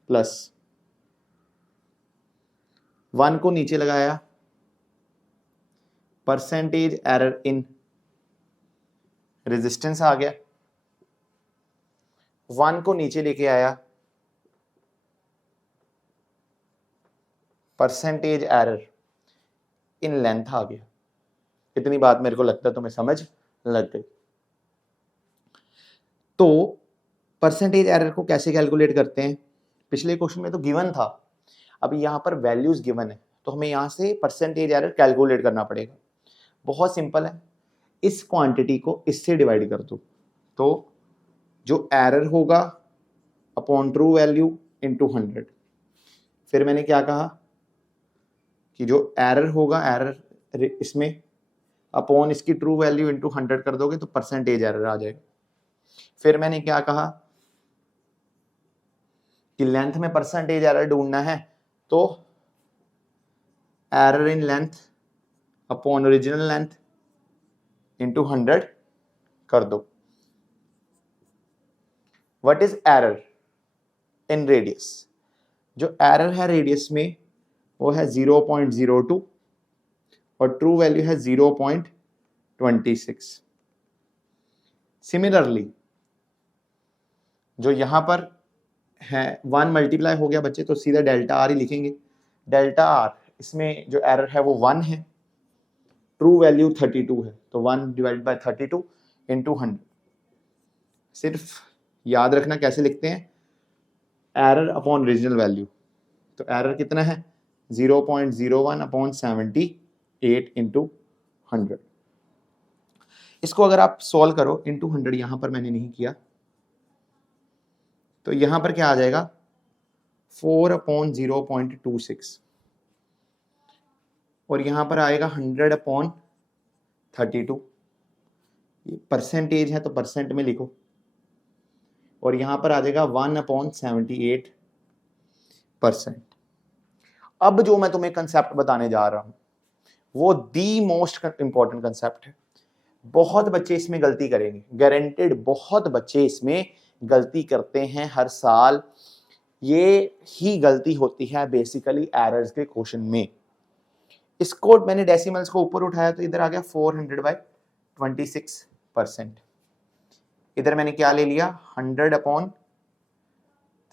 प्लस 1 को नीचे लगाया, परसेंटेज एरर इन रेजिस्टेंस आ गया, 1 को नीचे लेके आया, परसेंटेज एरर इन लेंथ आ गया। इतनी बात मेरे को लगता है तुम्हें समझ लग गई। तो परसेंटेज एरर को कैसे कैलकुलेट करते हैं, पिछले क्वेश्चन में तो गिवन था, अभी यहां पर वैल्यूज गिवन है, तो हमें यहां से परसेंटेज एरर कैलकुलेट करना पड़ेगा। बहुत सिंपल है, इस क्वांटिटी को इससे डिवाइड कर दो, तो जो एरर होगा अपॉन ट्रू वैल्यू इनटू 100। फिर मैंने क्या कहा कि जो एरर होगा, एरर इसमें अपॉन इसकी ट्रू वैल्यू इनटू 100 कर दोगे तो परसेंटेज एरर आ जाएगा। फिर मैंने क्या कहा कि लेंथ में परसेंटेज एरर ढूंढना है, तो error in length upon original length into 100 कर दो। What is error in radius, जो एरर है रेडियस में वो है 0.02 और ट्रू वैल्यू है 0.26। सिमिलरली जो यहां पर है 1 मल्टीप्लाई हो गया बच्चे, तो सीधा डेल्टा आर ही लिखेंगे। डेल्टा आर इसमें जो एरर है वो 1 है, ट्रू वैल्यू 32 है, तो 1 डिवाइड बाय 32 इनटू 100। सिर्फ याद रखना कैसे लिखते हैं, एरर अपॉन ओरिजिनल वैल्यू, तो एरर कितना है 0.01 अपॉन 78 इंटू 100। इसको अगर आप सॉल्व करो इंटू 100, यहां पर मैंने नहीं किया, तो यहां पर क्या आ जाएगा 4 अपॉन 0.26 और यहां पर आएगा 100 अपॉन 32। ये परसेंटेज है तो परसेंट में लिखो, और यहां पर आ जाएगा 1 अपॉन 78%। अब जो मैं तुम्हें कंसेप्ट बताने जा रहा हूं वो दी मोस्ट इंपॉर्टेंट कंसेप्ट है। बहुत बच्चे इसमें गलती करेंगे, गारंटेड बहुत बच्चे इसमें गलती करते हैं हर साल। ये ही गलती होती है बेसिकली एरर्स के क्वेश्चन में। इसको मैंने डेसिमल्स को ऊपर उठाया तो इधर आ गया 400/26%। इधर मैंने क्या ले लिया 100 अपॉन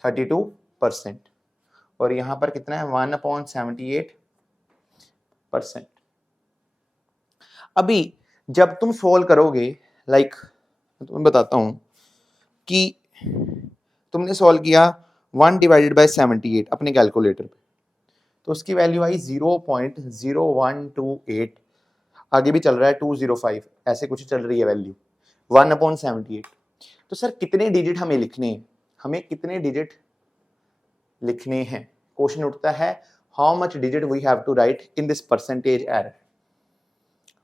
32%, और यहां पर कितना है 1 अपॉन 78%। अभी जब तुम सोल्व करोगे, लाइक तुम्हें बताता हूं कि तुमने सॉल्व किया 1 डिवाइडेड बाय 78 अपने कैलकुलेटर पे, तो उसकी वैल्यू आई 0.0128, आगे भी चल रहा है 205, ऐसे कुछ चल रही है वैल्यू 1 अपॉन 78। तो सर कितने डिजिट हमें लिखने हैं, हमें कितने डिजिट लिखने हैं, क्वेश्चन उठता है how much digit we have to write in this percentage error.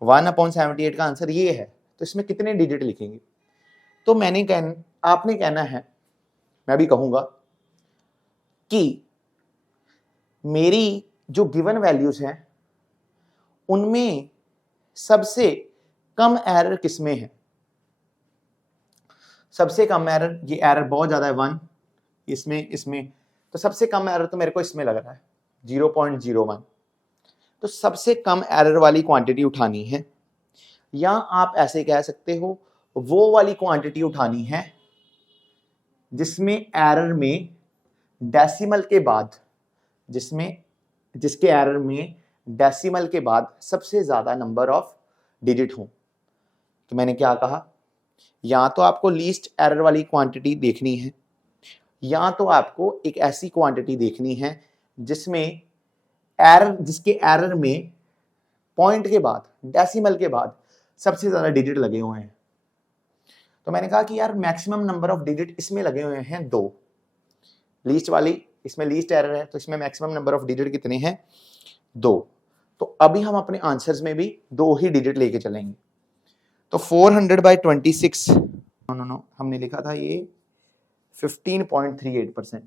1 upon 78 का आंसर ये है, तो इसमें कितने डिजिट लिखेंगे। तो आपने कहना है, मैं भी कहूंगा कि मेरी जो गिवन वैल्यूज हैं उनमें सबसे कम एरर किसमें है। सबसे कम एरर, ये एरर बहुत ज्यादा है 1 इसमें, तो सबसे कम एरर तो मेरे को इसमें लग रहा है 0.01। तो सबसे कम एरर वाली क्वांटिटी उठानी है, या आप ऐसे कह सकते हो वो वाली क्वांटिटी उठानी है जिसमें एरर में डेसिमल के बाद, जिसके एरर में डेसिमल के बाद सबसे ज्यादा नंबर ऑफ डिजिट हो। तो मैंने क्या कहा, या तो आपको लीस्ट एरर वाली क्वांटिटी देखनी है, या तो आपको एक ऐसी क्वांटिटी देखनी है जिसके एरर में पॉइंट के बाद, डेसिमल के बाद सबसे ज्यादा डिजिट लगे हुए हैं। तो मैंने कहा कि यार मैक्सिमम नंबर ऑफ डिजिट इसमें लगे हुए हैं 2, लीस्ट वाली इसमें लीस्ट एरर है, तो इसमें मैक्सिमम नंबर ऑफ डिजिट कितने हैं 2। तो अभी हम अपने आंसर्स में भी 2 ही डिजिट लेके चलेंगे। तो 400/26 नो हमने लिखा था ये 15.38%,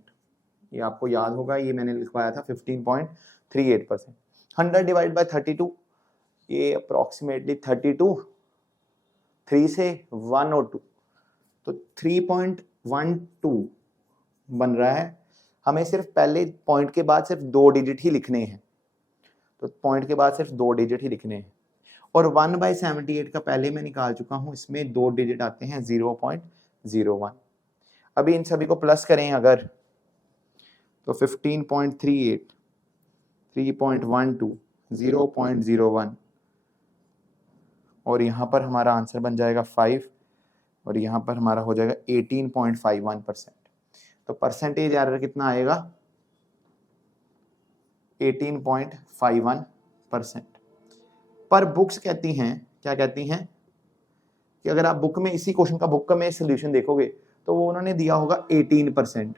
ये आपको याद होगा, ये मैंने लिखवाया था 15.38%। 100/32 ये अप्रोक्सीमेटली 32, 3 से 1 और 2 तो 3.12 बन रहा है। हमें सिर्फ पहले पॉइंट के बाद सिर्फ 2 डिजिट ही लिखने हैं, तो पॉइंट के बाद सिर्फ 2 डिजिट ही लिखने हैं। और 1/78 का पहले मैं निकाल चुका हूं, इसमें 2 डिजिट आते हैं 0.01। अभी इन सभी को प्लस करें अगर, तो 15.38, 3.12, 0.01 और यहाँ पर हमारा आंसर बन जाएगा 5 और यहाँ पर हमारा हो जाएगा 18.51%। तो परसेंटेज एरर कितना आएगा 18.51%। पर बुक्स कहती हैं, क्या कहती हैं कि अगर आप बुक में इसी क्वेश्चन का बुक में सोल्यूशन देखोगे तो वो उन्होंने दिया होगा 18%।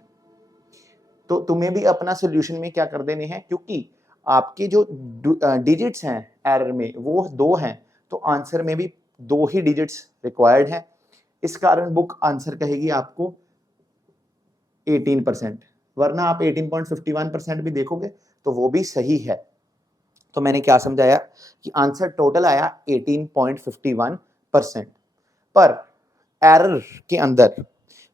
तो तुम्हें भी अपना सोल्यूशन में क्या कर देने हैं, क्योंकि आपके जो डिजिट्स हैं एरर में वो 2 हैं, तो आंसर में भी 2 ही डिजिट्स रिक्वायर्ड हैं। इस कारण बुक आंसर कहेगी आपको 18%, वरना आप 18.51% भी देखोगे तो वो भी सही है। तो मैंने क्या समझाया कि आंसर टोटल आया 18.51%, पर एरर के अंदर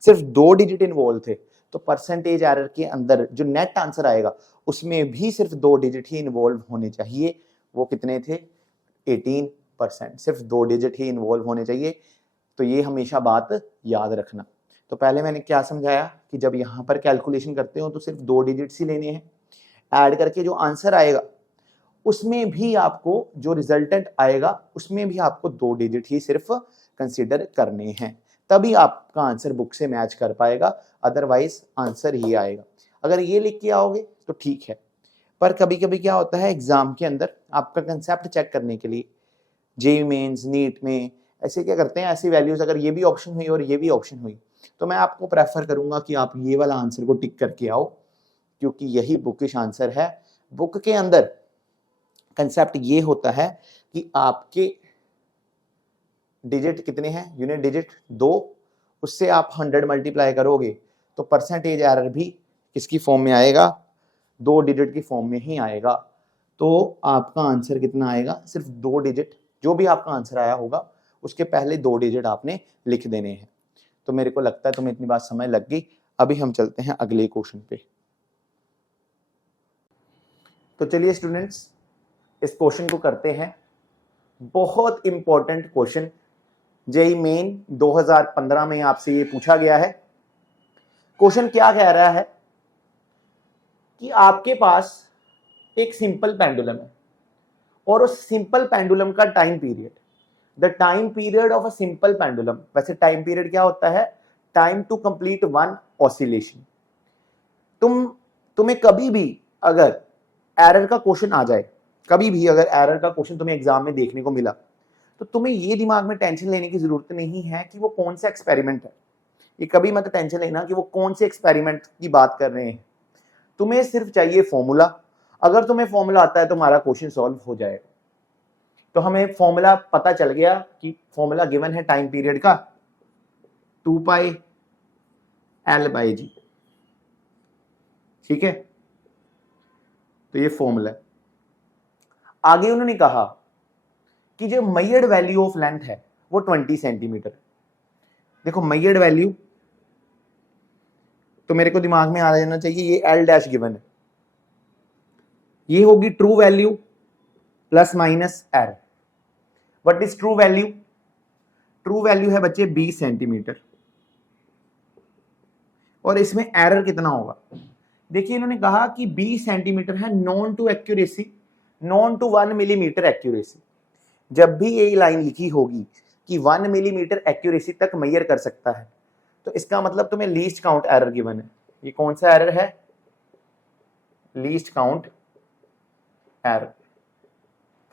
सिर्फ 2 डिजिट इन्वॉल्व थे, तो परसेंटेज एरर के अंदर जो नेट आंसर आएगा उसमें भी सिर्फ 2 डिजिट ही इन्वॉल्व होने चाहिए। वो कितने थे 18%, सिर्फ 2 डिजिट ही इन्वॉल्व होने चाहिए। तो ये हमेशा बात याद रखना। तो पहले मैंने क्या समझाया कि जब यहाँ पर कैलकुलेशन करते हो तो सिर्फ 2 डिजिट्स ही लेने हैं, ऐड करके जो आंसर आएगा उसमें भी आपको जो रिजल्टेंट आएगा उसमें भी आपको 2 डिजिट ही सिर्फ कंसीडर करने हैं, तभी आपका आंसर बुक से मैच कर पाएगा, अदरवाइज आंसर ही आएगा। अगर ये लिख के आओगे तो ठीक है, पर कभी कभी क्या होता है एग्जाम के अंदर आपका कंसेप्ट चेक करने के लिए जेईई मेंस नीट में ऐसे क्या करते हैं, ऐसी वैल्यूज अगर ये भी ऑप्शन हुई और ये भी ऑप्शन हुई तो मैं आपको प्रेफर करूंगा कि आप ये वाला आंसर को टिक करके आओ, क्योंकि यही बुकिश आंसर है। बुक के अंदर कंसेप्ट ये होता है कि आपके डिजिट कितने हैं, यूनिट डिजिट 2, उससे आप 100 मल्टीप्लाई करोगे तो परसेंटेज एरर भी किसकी फॉर्म में आएगा 2 डिजिट की फॉर्म में ही आएगा। तो आपका आंसर कितना आएगा, सिर्फ 2 डिजिट, जो भी आपका आंसर आया होगा उसके पहले 2 डिजिट आपने लिख देने हैं। तो मेरे को लगता है तुम्हें इतनी बात समझ लग गई। अभी हम चलते हैं अगले क्वेश्चन पे। तो चलिए स्टूडेंट्स इस क्वेश्चन को करते हैं। बहुत इंपॉर्टेंट क्वेश्चन, जेईई मेन 2015 में आपसे ये पूछा गया है। क्वेश्चन क्या कह रहा है कि आपके पास एक सिंपल पेंडुलम है और उस सिंपल पेंडुलम का time period, the time period of a simple pendulum, वैसे टाइम पीरियड क्या होता है, time to complete one oscillation. तुम्हें कभी भी अगर एरर का क्वेश्चन आ जाए, कभी भी अगर एरर का क्वेश्चन तुम्हें एग्जाम में देखने को मिला तो तुम्हें ये दिमाग में टेंशन लेने की जरूरत नहीं है कि वो कौन सा एक्सपेरिमेंट है। ये कभी मत टेंशन लेना कि वो कौन से एक्सपेरिमेंट की बात कर रहे हैं। तुम्हें सिर्फ चाहिए फॉर्मूला। अगर तुम्हें फॉर्मूला आता है तो हमारा क्वेश्चन सॉल्व हो जाएगा। तो हमें फॉर्मूला पता चल गया कि फॉर्मूला गिवन है टाइम पीरियड का 2πL/g, ठीक है। तो ये फॉर्मूला है। आगे उन्होंने कहा कि जो मेजर्ड वैल्यू ऑफ लेंथ है वो 20 सेंटीमीटर। देखो मेजर्ड वैल्यू तो मेरे को दिमाग में आ जाना चाहिए, ये L' गिवन है, ये होगी true value plus minus R। What is true value, true value है बच्चे 20 सेंटीमीटर और इसमें एरर कितना होगा। देखिए इन्होंने कहा कि 20 सेंटीमीटर है known to accuracy, known to 1 millimetre accuracy. जब भी ये लाइन लिखी होगी कि 1 मिलीमीटर एक्यूरेसी तक मेजर कर सकता है तो इसका मतलब तुम्हें लीस्ट काउंट एरर गिवन है। ये कौन सा एरर है, लीस्ट काउंट एरर।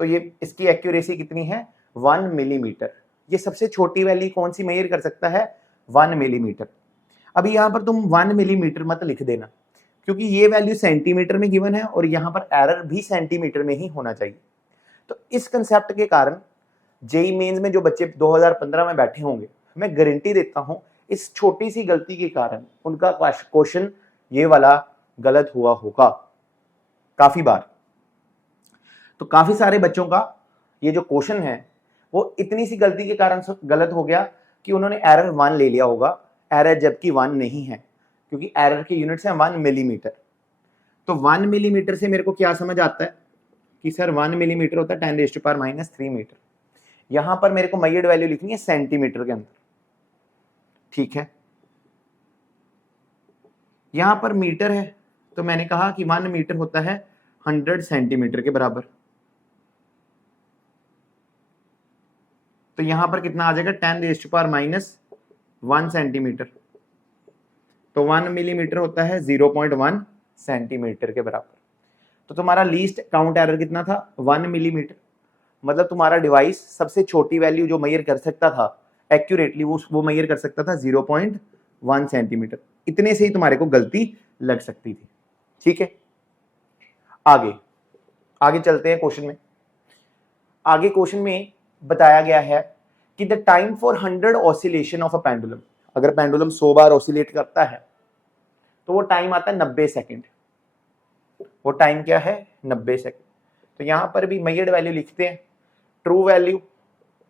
तो ये इसकी एक्यूरेसी कितनी है 1 मिलीमीटर, ये सबसे छोटी वैल्यू कौन सी मेजर कर सकता है? 1 मिलीमीटर। अभी यहां पर तुम 1 मिलीमीटर मत लिख देना, क्योंकि ये वैल्यू सेंटीमीटर में गिवन है और यहां पर एरर भी सेंटीमीटर में ही होना चाहिए। तो इस कंसेप्ट के कारण जेई मेंस में जो बच्चे 2015 में बैठे होंगे, मैं गारंटी देता हूं इस छोटी सी गलती के कारण उनका क्वेश्चन ये वाला गलत हुआ होगा काफी बार। तो काफी सारे बच्चों का ये जो क्वेश्चन है वो इतनी सी गलती के कारण गलत हो गया कि उन्होंने एरर 1 ले लिया होगा, एरर जबकि 1 नहीं है, क्योंकि एरर के यूनिट्स हैं 1 मिलीमीटर। तो 1 मिलीमीटर से मेरे को क्या समझ आता है कि सर 1 मिलीमीटर होता है 10⁻³ मीटर। यहां पर मेरे को मेजर्ड वैल्यू लिखनी है सेंटीमीटर के अंदर, ठीक है। यहां पर मीटर है तो मैंने कहा कि 1 मीटर होता है 100 सेंटीमीटर के बराबर। तो यहां पर कितना आ जाएगा? 10⁻⁻1 सेंटीमीटर। तो 1 मिलीमीटर होता है 0.1 सेंटीमीटर के बराबर। तो तुम्हारा लीस्ट काउंट एरर कितना था? 1 मिलीमीटर। मतलब तुम्हारा डिवाइस सबसे छोटी वैल्यू जो मेजर कर सकता था एक्यूरेटली वो मेजर कर सकता था 0.1 सेंटीमीटर। इतने से ही तुम्हारे को गलती लग सकती थी, ठीक है। आगे चलते हैं क्वेश्चन में। आगे क्वेश्चन में बताया गया है कि the time for 100 oscillation of a pendulum, अगर पेंडुलम 100 बार ऑसिलेट करता है तो वो टाइम आता है 90 सेकंड। वो टाइम क्या है? 90 सेकंड। तो यहां पर भी मेजर्ड वैल्यू लिखते हैं, true value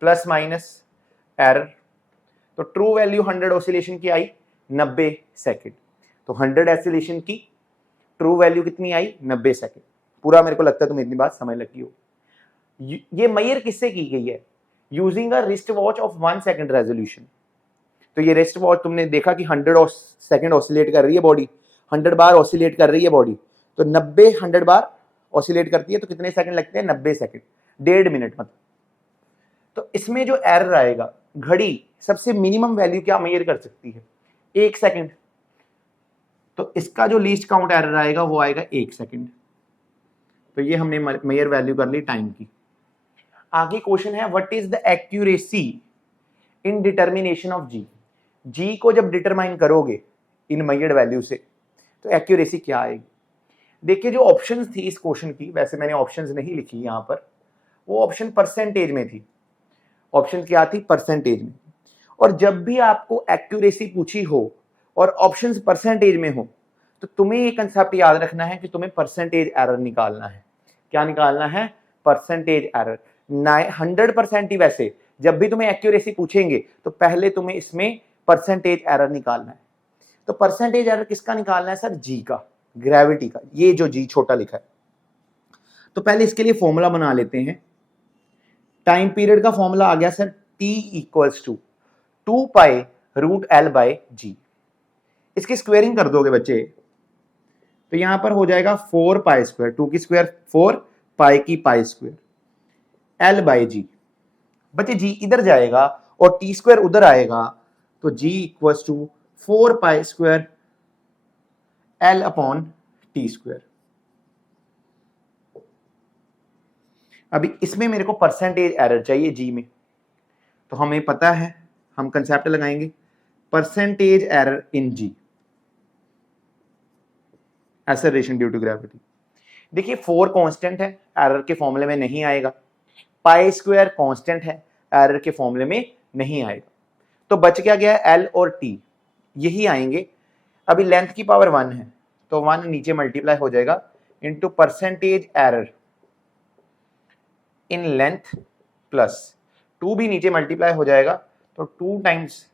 plus minus error. तो ट्रू वैल्यू 100 ऑसिलेशन की आई 90 सेकंड। तो 100 ऑसिलेशन की ट्रू वैल्यू कितनी आई? 90 सेकंड। पूरा मेरे को लगता है तुम्हें इतनी बात समझ लगी हो। ये मेजर किससे की गई है? Using a wrist watch of 1 second resolution. तो ये रिस्ट वॉच तुमने देखा कि 100 सेकंड ऑसिलेट कर रही है बॉडी, 100 बार ऑसिलेट कर रही है बॉडी। तो 90 100 बार ऑसिलेट करती है तो कितने सेकंड लगते हैं? 90 सेकंड, 1.5 मिनट मतलब। तो इसमें जो एरर आएगा, घड़ी सबसे मिनिमम वैल्यू क्या मेजर कर सकती है? 1 सेकंड। तो इसका जो लीस्ट काउंट एरर आएगा वो आएगा 1 सेकंड। तो ये हमने मेजर वैल्यू कर ली टाइम की। आगे क्वेश्चन है what is the accuracy in determination of G. G को जब डिटरमाइन करोगे इन मेजर्ड वैल्यू से तो एक्यूरेसी क्या आएगी? देखिए जो ऑप्शंस थी इस क्वेश्चन की, वैसे मैंने ऑप्शंस नहीं लिखी यहां पर, वो ऑप्शन परसेंटेज में थी। ऑप्शन क्या थी? परसेंटेज में। और जब भी आपको एक्यूरेसी पूछी हो और ऑप्शंस परसेंटेज में हो तो तुम्हें ये कंसेप्ट याद रखना है कि तुम्हें परसेंटेज एरर निकालना है। क्या निकालना है? Percentage error. 100% ही वैसे जब भी तुम्हें एक्यूरेसी पूछेंगे तो पहले तुम्हें इसमें परसेंटेज एरर निकालना है। तो परसेंटेज एरर किसका निकालना है सर? जी का, ग्रेविटी का। ये जो जी छोटा लिखा है, तो पहले इसके लिए फॉर्मूला बना लेते हैं। टाइम पीरियड का फॉर्मूला आ गया sir T equals to 2π√L/g। इसकी स्क्वेयरिंग कर दोगे बच्चे तो यहां पर हो जाएगा 4π², 2 की स्क्वायर 4, पाई की पाई स्क्वायर, L/g। बच्चे जी इधर जाएगा और T² उधर आएगा तो G इक्वल्स टू 4π² L/T²। अभी इसमें मेरे को परसेंटेज एरर चाहिए जी में, तो हमें पता है, हम कंसेप्ट लगाएंगे percentage error in G, acceleration due to gravity. देखिए 4 कांस्टेंट है, एरर के फॉर्मूले में नहीं आएगा। π² कांस्टेंट है, एरर के फॉर्मूले में नहीं आएगा। तो बच क्या गया? L और T, यही आएंगे। अभी लेंथ की पावर 1 है तो 1 नीचे मल्टीप्लाई हो जाएगा into percentage error in length plus 2 भी नीचे मल्टीप्लाई हो जाएगा तो 2 times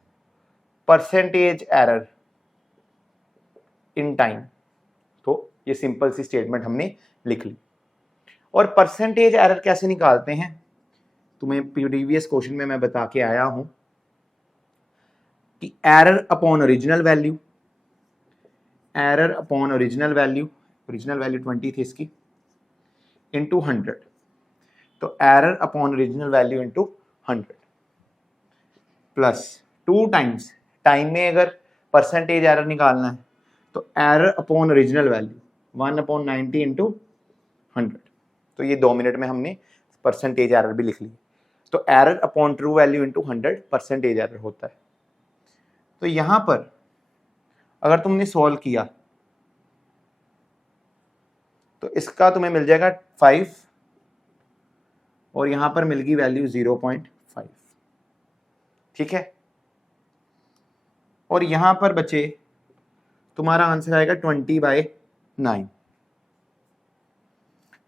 percentage error in time. तो ये सिंपल सी स्टेटमेंट हमने लिख ली। और परसेंटेज एरर कैसे निकालते हैं तुम्हें प्रीवियस क्वेश्चन में मैं बता के आया हूं कि error upon original value, error upon original value 20 थी इसकी, इंटू 100। तो error upon original value into 100 plus 2 times, time में अगर परसेंटेज एरर निकालना है तो error upon original value 1/90 into 100। तो ये 2 मिनट में हमने परसेंटेज एरर भी लिख ली। तो error upon true value into 100 percentage error होता है। तो यहां पर अगर तुमने सॉल्व किया तो इसका तुम्हें मिल जाएगा 5 और यहां पर मिल गई वैल्यू 0.5। ठीक है, और यहां पर बचे तुम्हारा आंसर आएगा 20/9।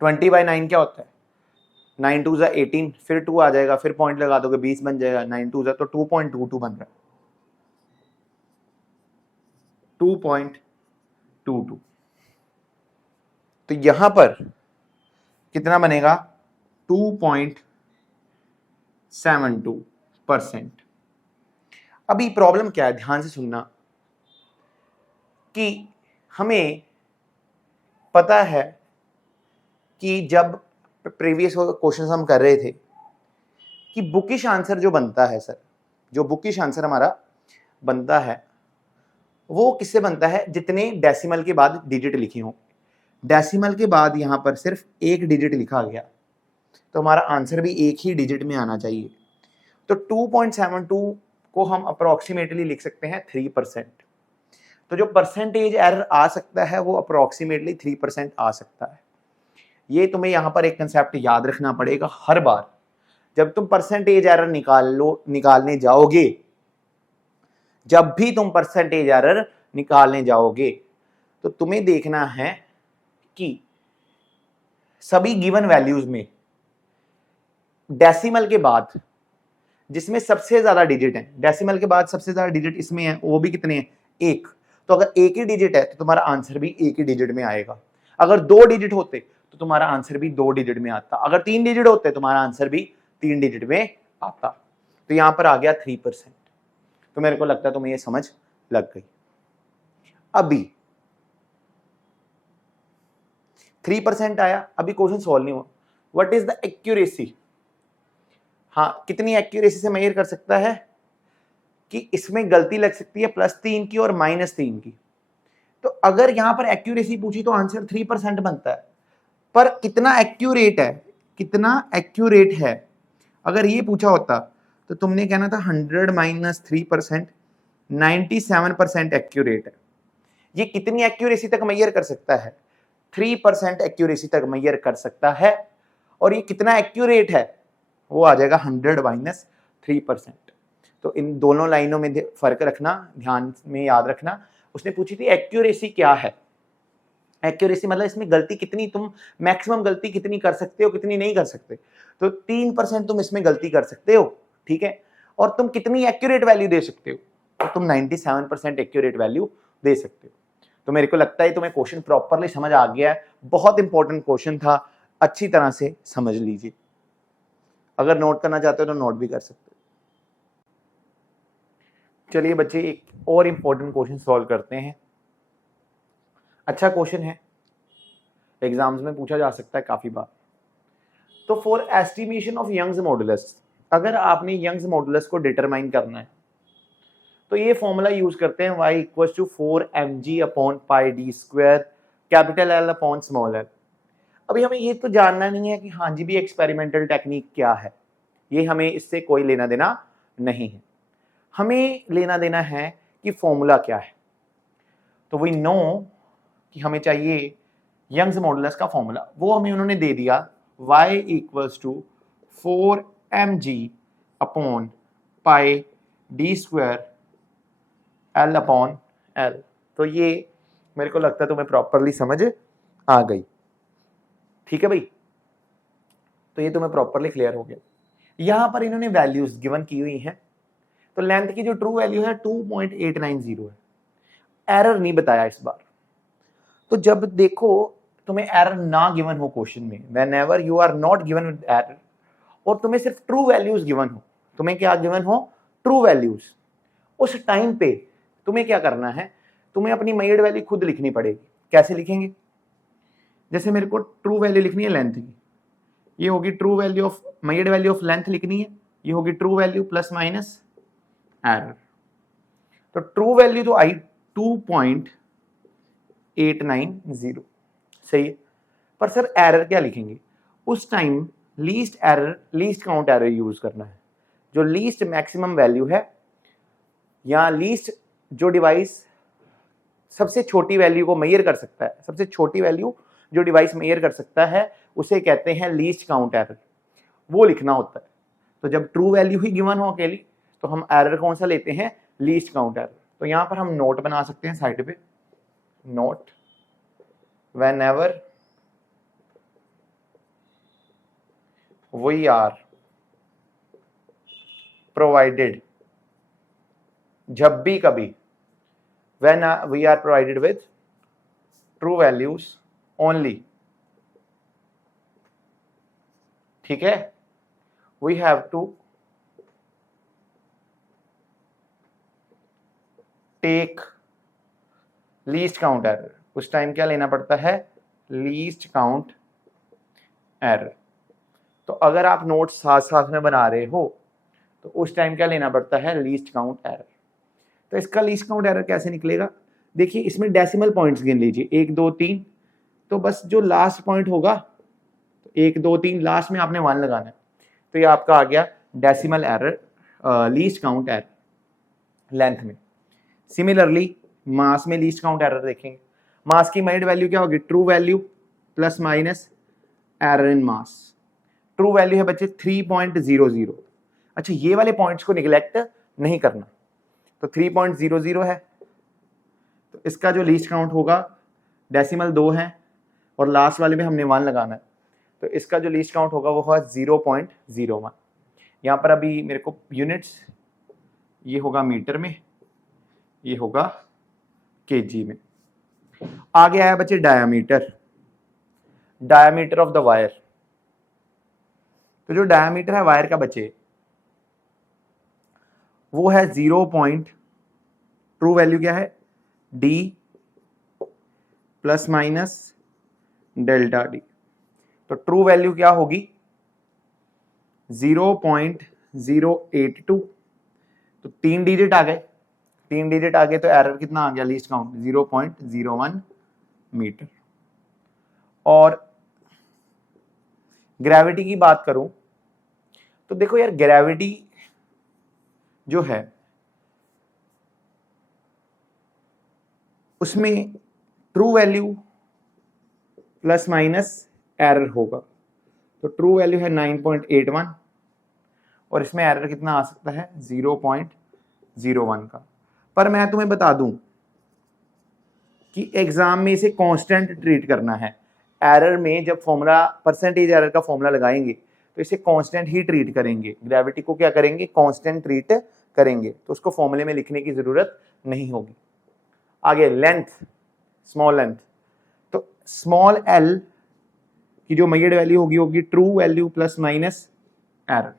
20/9 क्या होता है? 9 2 ज़ा 18, फिर 2 आ जाएगा, फिर पॉइंट लगा दोगे 20 बन जाएगा, 9 2 ज़ा तो 2.22 बन रहा है, 2.22। तो यहां पर कितना बनेगा? 2.72%। अभी प्रॉब्लम क्या है, ध्यान से सुनना, कि हमें पता है कि जब प्रीवियस क्वेश्चन हम कर रहे थे कि बुकिश आंसर जो बनता है सर, जो बुकिश आंसर हमारा बनता है वो किससे बनता है? जितने डेसिमल के बाद डिजिट लिखे हों। डेसिमल के बाद यहां पर सिर्फ एक डिजिट लिखा गया तो हमारा आंसर भी एक ही डिजिट में आना चाहिए। तो 2.72 को हम अप्रोक्सीमेटली लिख सकते हैं 3%। तो जो परसेंटेज एरर आ सकता है वो अप्रोक्सीमेटली 3% आ सकता है। ये तुम्हें यहां पर एक कंसेप्ट याद रखना पड़ेगा हर बार जब तुम परसेंटेज एरर निकालने जाओगे। जब भी तुम परसेंटेज एरर निकालने जाओगे तो तुम्हें देखना है कि सभी गिवन वैल्यूज में डेसिमल के बाद जिसमें सबसे ज्यादा डिजिट है, डेसिमल के बाद सबसे ज्यादा डिजिट इसमें है, वो भी कितने हैं? एक। तो अगर एक ही डिजिट है तो तुम्हारा आंसर भी एक ही डिजिट में आएगा। अगर 2 डिजिट होते तो तुम्हारा आंसर भी 2 डिजिट में आता। अगर 3 डिजिट होते तुम्हारा आंसर भी 3 डिजिट में आता। तो यहां पर आ गया 3%। तो मेरे को लगता है तुम्हें ये समझ लग गई। अभी 3% आया, अभी क्वेश्चन सॉल्व नहीं हुआ। What is the accuracy? हाँ, कितनी एक्यूरेसी से मेजर कर सकता है कि इसमें गलती लग सकती है +3 की और -3 की। तो अगर यहां पर एक्यूरेसी पूछी तो आंसर 3% बनता है, पर कितना एक्यूरेट है, कितना एक्यूरेट है अगर ये पूछा होता तो तुमने कहना था 100 - 3%, 97% एक्यूरेट है। ये कितनी एक्यूरेसी तक मेजर कर सकता है? 3% एक्यूरेसी तक मेजर कर सकता है। और ये कितना एक्यूरेट है? वो आ जाएगा 100 - 3%। तो इन दोनों लाइनों में फर्क रखना, ध्यान में याद रखना। उसने पूछी थी एक्यूरेसी क्या है। एक्यूरेसी मतलब इसमें गलती कितनी, तुम मैक्सिमम गलती कितनी कर सकते हो, कितनी नहीं कर सकते। तो 3% तुम इसमें गलती कर सकते हो, ठीक है। और तुम कितनी एक्यूरेट वैल्यू दे सकते हो? तो तुम 97% एक्यूरेट वैल्यू दे सकते हो। तो मेरे को लगता है तुम्हें क्वेश्चन प्रॉपरली समझ आ गया है। बहुत इंपॉर्टेंट क्वेश्चन था, अच्छी तरह से समझ लीजिए। अगर नोट करना चाहते हो तो नोट भी कर सकते हो। चलिए बच्चे, एक और इंपॉर्टेंट क्वेश्चन सॉल्व करते हैं। अच्छा क्वेश्चन है, एग्जाम्स में पूछा जा सकता है काफी बार। तो for estimation of Young's modulus, अगर आपने यंग्स मॉडुलस को डिटरमाइन करना है तो ये फॉर्मूला यूज करते हैं y = 4mg/πd², capital L upon small l। अभी हमें ये तो जानना नहीं है कि हाँ जी भी एक्सपेरिमेंटल टेक्निक क्या है, ये हमें इससे कोई लेना देना नहीं है। हमें लेना देना है कि फॉर्मूला क्या है। तो वी नो कि हमें चाहिए यंग्स मॉडुलस का फॉर्मूला, वो हमें उन्होंने दे दिया y = 4mg/πd² L upon L। तो ये मेरे को लगता है तुम्हें प्रॉपरली समझ आ गई, ठीक है भाई। तो ये तुम्हें प्रॉपरली क्लियर हो गया। यहां पर इन्होंने वैल्यूज गिवन की हुई हैं। तो लेंथ की जो ट्रू वैल्यू है 2.890 है, एरर नहीं बताया इस बार। तो जब देखो तुम्हें एरर ना गिवन हो क्वेश्चन में, whenever you are not given with error और तुम्हें सिर्फ ट्रू वैल्यूज गिवन हो, तुम्हें क्या गिवन हो? True values. उस टाइम पे तुम्हें क्या करना है? तुम्हें अपनी मेजर्ड वैल्यू खुद लिखनी पड़ेगी। कैसे लिखेंगे? जैसे मेरे को ट्रू वैल्यू लिखनी है लेंथ की, ये होगी true value of, measured value of length लिखनी है, ये होगी true value plus minus error. तो ट्रू वैल्यू तो आई 2.890, सही है। पर सर एरर क्या लिखेंगे? उस time least error, least count error use करना है। जो लीस्ट मैक्सिमम वैल्यू है या लीस्ट जो डिवाइस सबसे छोटी वैल्यू को मेजर कर सकता है, सबसे छोटी वैल्यू जो डिवाइस मेजर कर सकता है उसे कहते हैं लीस्ट काउंट एरर, वो लिखना होता है। तो जब ट्रू वैल्यू ही गिवन हो अकेली तो हम एरर कौन सा लेते हैं, लीस्ट काउंट एरर। तो यहां पर हम नोट बना सकते हैं साइड पे, note whenever we are provided, जब भी कभी, when we are provided with true values only, ठीक है, we have to take least count error। उस टाइम क्या लेना पड़ता है, लीस्ट काउंट एरर। तो अगर आप नोट साथ साथ में बना रहे हो तो उस टाइम क्या लेना पड़ता है, लीस्ट काउंट एरर। तो इसका लीस्ट काउंट एरर कैसे निकलेगा, देखिए इसमें डेसिमल पॉइंट्स गिन लीजिए, 1 2 3, तो बस जो लास्ट पॉइंट होगा, तो 1 2 3 लास्ट में आपने 1 लगाना है, तो ये आपका आ गया decimal error, least count error length में। सिमिलरली मास में लीस्ट काउंट एरर देखेंगे, मास की मेजर्ड वैल्यू क्या होगी, true value plus minus error in mass. True value है बच्चे 3.00। अच्छा, ये वाले पॉइंट्स को निगलेक्ट नहीं करना, तो 3.00 है, तो इसका जो लीस्ट काउंट होगा, डेसिमल 2 है और लास्ट वाले में हमने 1 लगाना है, तो इसका जो लीस्ट काउंट होगा वो होगा 0.01। यहाँ पर अभी मेरे को यूनिट्स, ये होगा मीटर में, ये होगा केजी में। आगे आया बच्चे diameter, diameter of the wire. तो जो डायामीटर है वायर का बच्चे वो है 0. ट्रू वैल्यू क्या है, D plus minus delta D. तो ट्रू वैल्यू क्या होगी 0.082, तो 3 डिजिट आ गए, 3 डिजिट आ गए, तो एरर कितना आ गया, लीस्ट काउंट 0.01 मीटर। और ग्रेविटी की बात करूं तो देखो यार, ग्रेविटी जो है उसमें true value plus minus error होगा, तो ट्रू वैल्यू है 9.81 और इसमें एरर कितना आ सकता है 0.01 का। पर मैं तुम्हें बता दूं कि एग्जाम में इसे कांस्टेंट ट्रीट करना है। एरर में जब फॉर्मूला, परसेंटेज एरर का फॉर्मूला लगाएंगे तो इसे कांस्टेंट ही ट्रीट करेंगे, ग्रेविटी को क्या करेंगे, कांस्टेंट ट्रीट करेंगे, तो उसको फॉर्मूले में लिखने की जरूरत नहीं होगी। आगे लेंथ, स्मॉल लेंथ, तो स्मॉल एल की जो मेजर्ड वैल्यू होगी true value plus minus error.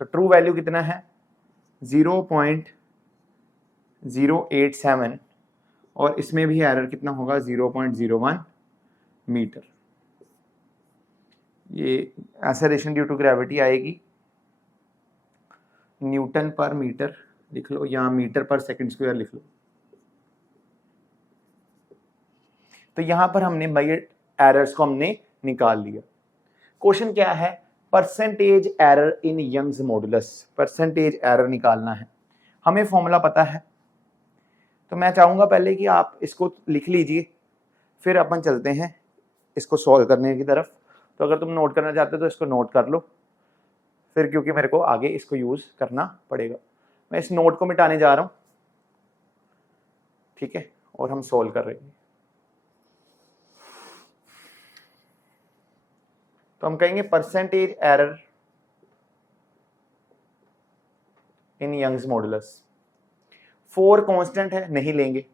तो ट्रू वैल्यू कितना है 0.087 और इसमें भी एरर कितना होगा 0.01 मीटर। ये एक्सेलरेशन ड्यू टू ग्रेविटी आएगी न्यूटन पर मीटर लिख लो या मीटर पर सेकंड स्क्वायर लिख लो। तो यहां पर हमने मेजर्ड एरर्स को हमने निकाल लिया। क्वेश्चन क्या है, percentage error in Young's modulus, percentage error निकालना है। हमें फॉर्मूला पता है, तो मैं चाहूंगा पहले कि आप इसको लिख लीजिए, फिर अपन चलते हैं इसको सॉल्व करने की तरफ। तो अगर तुम नोट करना चाहते हो तो इसको नोट कर लो, फिर क्योंकि मेरे को आगे इसको यूज करना पड़ेगा। मैं इस नोट को मिटाने जा रहा हूं, ठीक है, और हम सॉल्व कर रहे हैं। तो हम कहेंगे percentage error in Young's modulus. 4 constant है, नहीं लेंगे,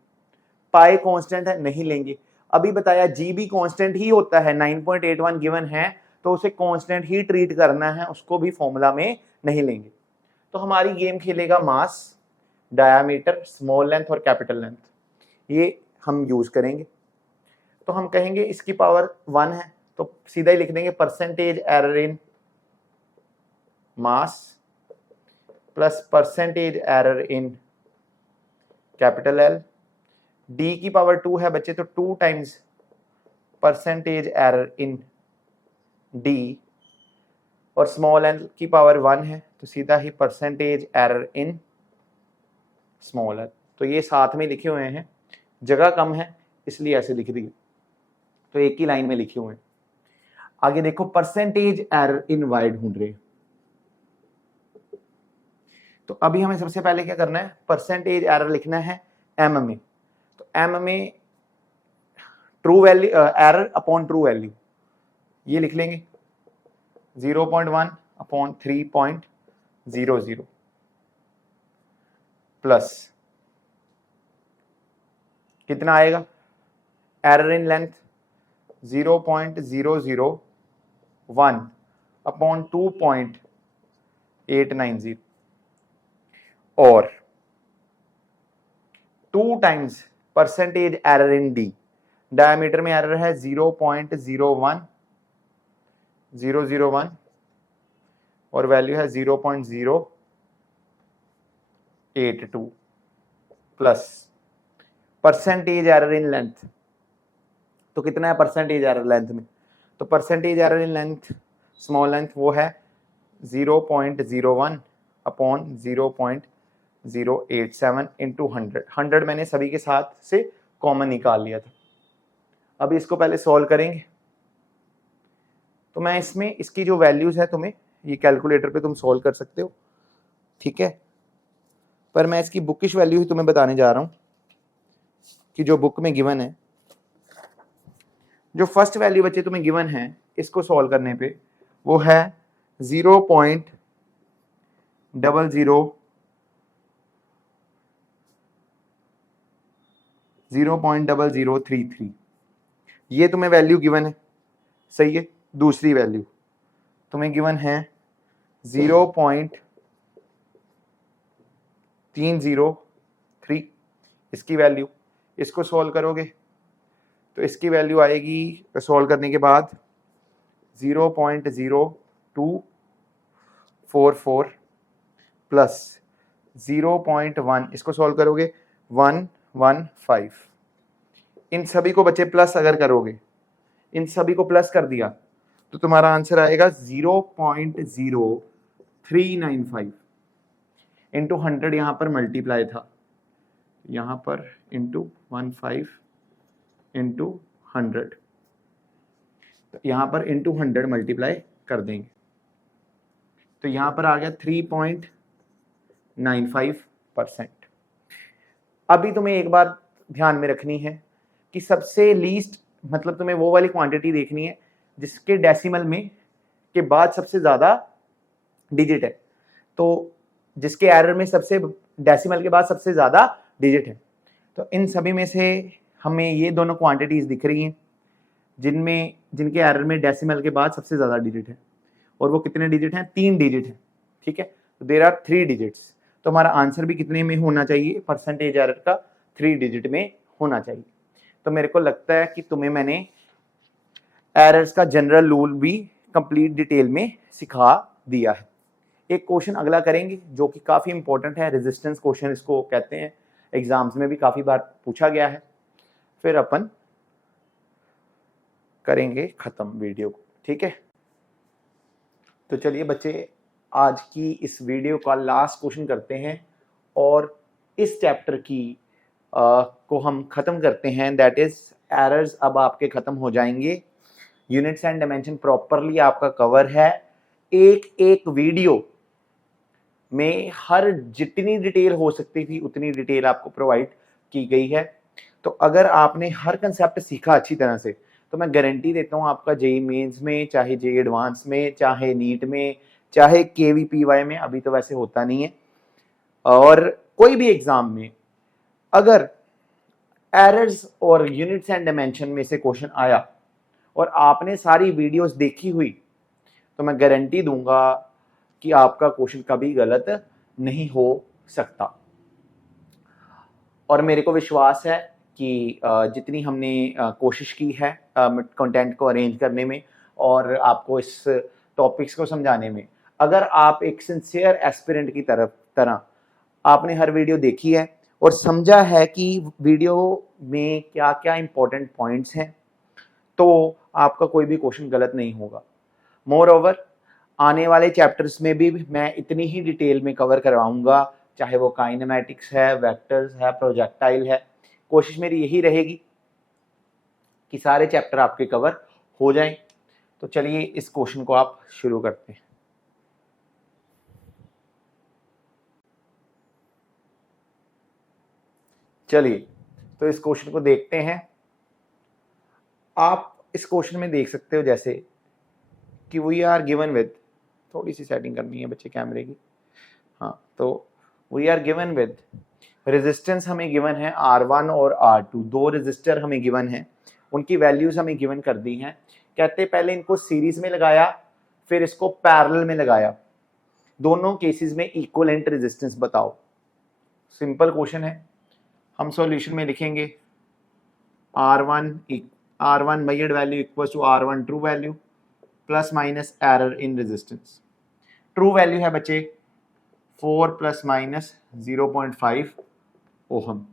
पाई कांस्टेंट है, नहीं लेंगे। अभी बताया जी भी कांस्टेंट ही होता है, 9.81 गिवन है तो उसे कांस्टेंट ही ट्रीट करना है, उसको भी फॉर्मूला में नहीं लेंगे। तो हमारी गेम खेलेगा मास, डायामीटर, स्मॉल लेंथ और कैपिटल लेंथ, ये हम यूज करेंगे। तो हम कहेंगे इसकी पावर 1 है, तो सीधा ही लिख देंगे percentage error in mass plus percentage error in capital L. D की पावर 2 है बच्चे, तो 2 times percentage error in D और स्मॉल एन की पावर 1 है, तो सीधा ही percentage error in small N. तो ये साथ में लिखे हुए हैं, जगह कम है इसलिए ऐसे लिख दिए, तो एक ही लाइन में लिखे हुए हैं। आगे देखो, परसेंटेज एरर इन वाई ढूंढ रहे हैं। तो अभी हमें सबसे पहले क्या करना है, परसेंटेज एरर लिखना है एम में। तो एम में true value, error upon true value, ये लिख लेंगे 0.1 अपॉन 3.00 प्लस कितना आएगा, एरर इन लेंथ 0.001 अपॉन 2.890 और 2 times percentage error in D. Diameter में एरर है 0.01001 और वैल्यू है 0.082 plus percentage error in length. तो कितना है परसेंटेज एरर लेंथ में, तो percentage error in length small length वो है 0.01 अपॉन 0.087 इंटू 100। 100 मैंने सभी के साथ से कॉमन निकाल लिया था। अब इसको पहले सॉल्व करेंगे। तो मैं इसमें इसकी जो वैल्यूज है तुम्हें ये कैलकुलेटर पे तुम सॉल्व कर सकते हो, ठीक है, पर मैं इसकी बुकिश वैल्यू ही तुम्हें बताने जा रहा हूं कि जो बुक में गिवन है। जो फर्स्ट वैल्यू बच्चे तुम्हें गिवन है इसको सॉल्व करने पे वो है 0.0033। ये तुम्हें वैल्यू गिवन है, सही है। दूसरी वैल्यू तुम्हें गिवन है 0.303, इसकी वैल्यू, इसको सॉल्व करोगे तो इसकी वैल्यू आएगी सॉल्व करने के बाद 0.0244 प्लस 0.1, इसको सॉल्व करोगे 115। इन सभी को बच्चे प्लस अगर करोगे, इन सभी को प्लस कर दिया तो तुम्हारा आंसर आएगा 0.0395 इंटू 100। यहां पर मल्टीप्लाई था, यहां पर इंटू 15 इंटू 100, तो यहां पर इंटू 100 मल्टीप्लाई कर देंगे तो यहां पर आ गया 3.95%। अभी तुम्हें एक बात ध्यान में रखनी है कि सबसे लीस्ट, मतलब तुम्हें वो वाली क्वांटिटी देखनी है जिसके डेसिमल में के बाद सबसे ज्यादा डिजिट है। तो जिसके एरर में सबसे डेसिमल के बाद सबसे ज्यादा डिजिट है, तो इन सभी में से हमें ये दोनों क्वांटिटीज दिख रही हैं जिनके एरर में डेसिमल के बाद सबसे ज्यादा डिजिट है। और वो कितने डिजिट हैं, 3 डिजिट हैं, ठीक है। तो देयर आर 3 डिजिट्स। तो हमारा आंसर भी कितने में होना चाहिए, परसेंटेज एरर का 3 डिजिट में होना चाहिए। तो मेरे को लगता है कि तुम्हें मैंने एरर्स का जनरल रूल भी कंप्लीट डिटेल में सिखा दिया है। एक क्वेश्चन अगला करेंगे जो कि काफी इंपॉर्टेंट है, रेजिस्टेंस क्वेश्चन इसको कहते हैं, एग्जाम्स में भी काफी बार पूछा गया है। फिर अपन करेंगे खत्म वीडियो को, ठीक है। तो चलिए बच्चे, आज की इस वीडियो का लास्ट क्वेश्चन करते हैं और इस चैप्टर की को हम खत्म करते हैं, दैट इज एरर्स। अब आपके खत्म हो जाएंगे। यूनिट्स एंड डायमेंशन प्रॉपरली आपका कवर है। एक एक वीडियो में हर जितनी डिटेल हो सकती थी उतनी डिटेल आपको प्रोवाइड की गई है। तो अगर आपने हर कंसेप्ट सीखा अच्छी तरह से तो मैं गारंटी देता हूँ आपका जेई मेंस में, चाहे जेई एडवांस में, चाहे नीट में, चाहे केवीपीवाई में, अभी तो वैसे होता नहीं है, और कोई भी एग्जाम में अगर एरर्स और यूनिट्स एंड डायमेंशन में से क्वेश्चन आया और आपने सारी वीडियोस देखी हुई तो मैं गारंटी दूंगा कि आपका क्वेश्चन कभी गलत नहीं हो सकता। और मेरे को विश्वास है कि जितनी हमने कोशिश की है कंटेंट को अरेंज करने में और आपको इस टॉपिक्स को समझाने में, अगर आप एक सिंसियर एस्पिरेंट की तरह आपने हर वीडियो देखी है और समझा है कि वीडियो में क्या क्या इंपॉर्टेंट पॉइंट्स हैं, तो आपका कोई भी क्वेश्चन गलत नहीं होगा। मोर ओवर, आने वाले चैप्टर्स में भी मैं इतनी ही डिटेल में कवर करवाऊंगा, चाहे वो काइनेमैटिक्स है, वेक्टर्स है, प्रोजेक्टाइल है। कोशिश मेरी यही रहेगी कि सारे चैप्टर आपके कवर हो जाएं। तो चलिए इस क्वेश्चन को आप शुरू करते हैं। चलिए तो इस क्वेश्चन को देखते हैं। आप इस क्वेश्चन में देख सकते हो जैसे कि वी आर गिवन विद, थोड़ी सी सेटिंग करनी है बच्चे कैमरे की, हाँ, तो we are given with resistance हमें गिवन है R1 और R2, दो रेजिस्टर हमें गिवन है, उनकी वैल्यूज हमें गिवन कर दी हैं। कहते पहले इनको सीरीज में लगाया, फिर इसको पैरेलल में लगाया, दोनों केसेस में इक्विवेलेंट रेजिस्टेंस बताओ। सिंपल क्वेश्चन है, हम सॉल्यूशन में लिखेंगे R1 measured value equals to R1 true value plus minus error in resistance. True value है बच्चे 4 प्लस माइनस 0.5 ओहम,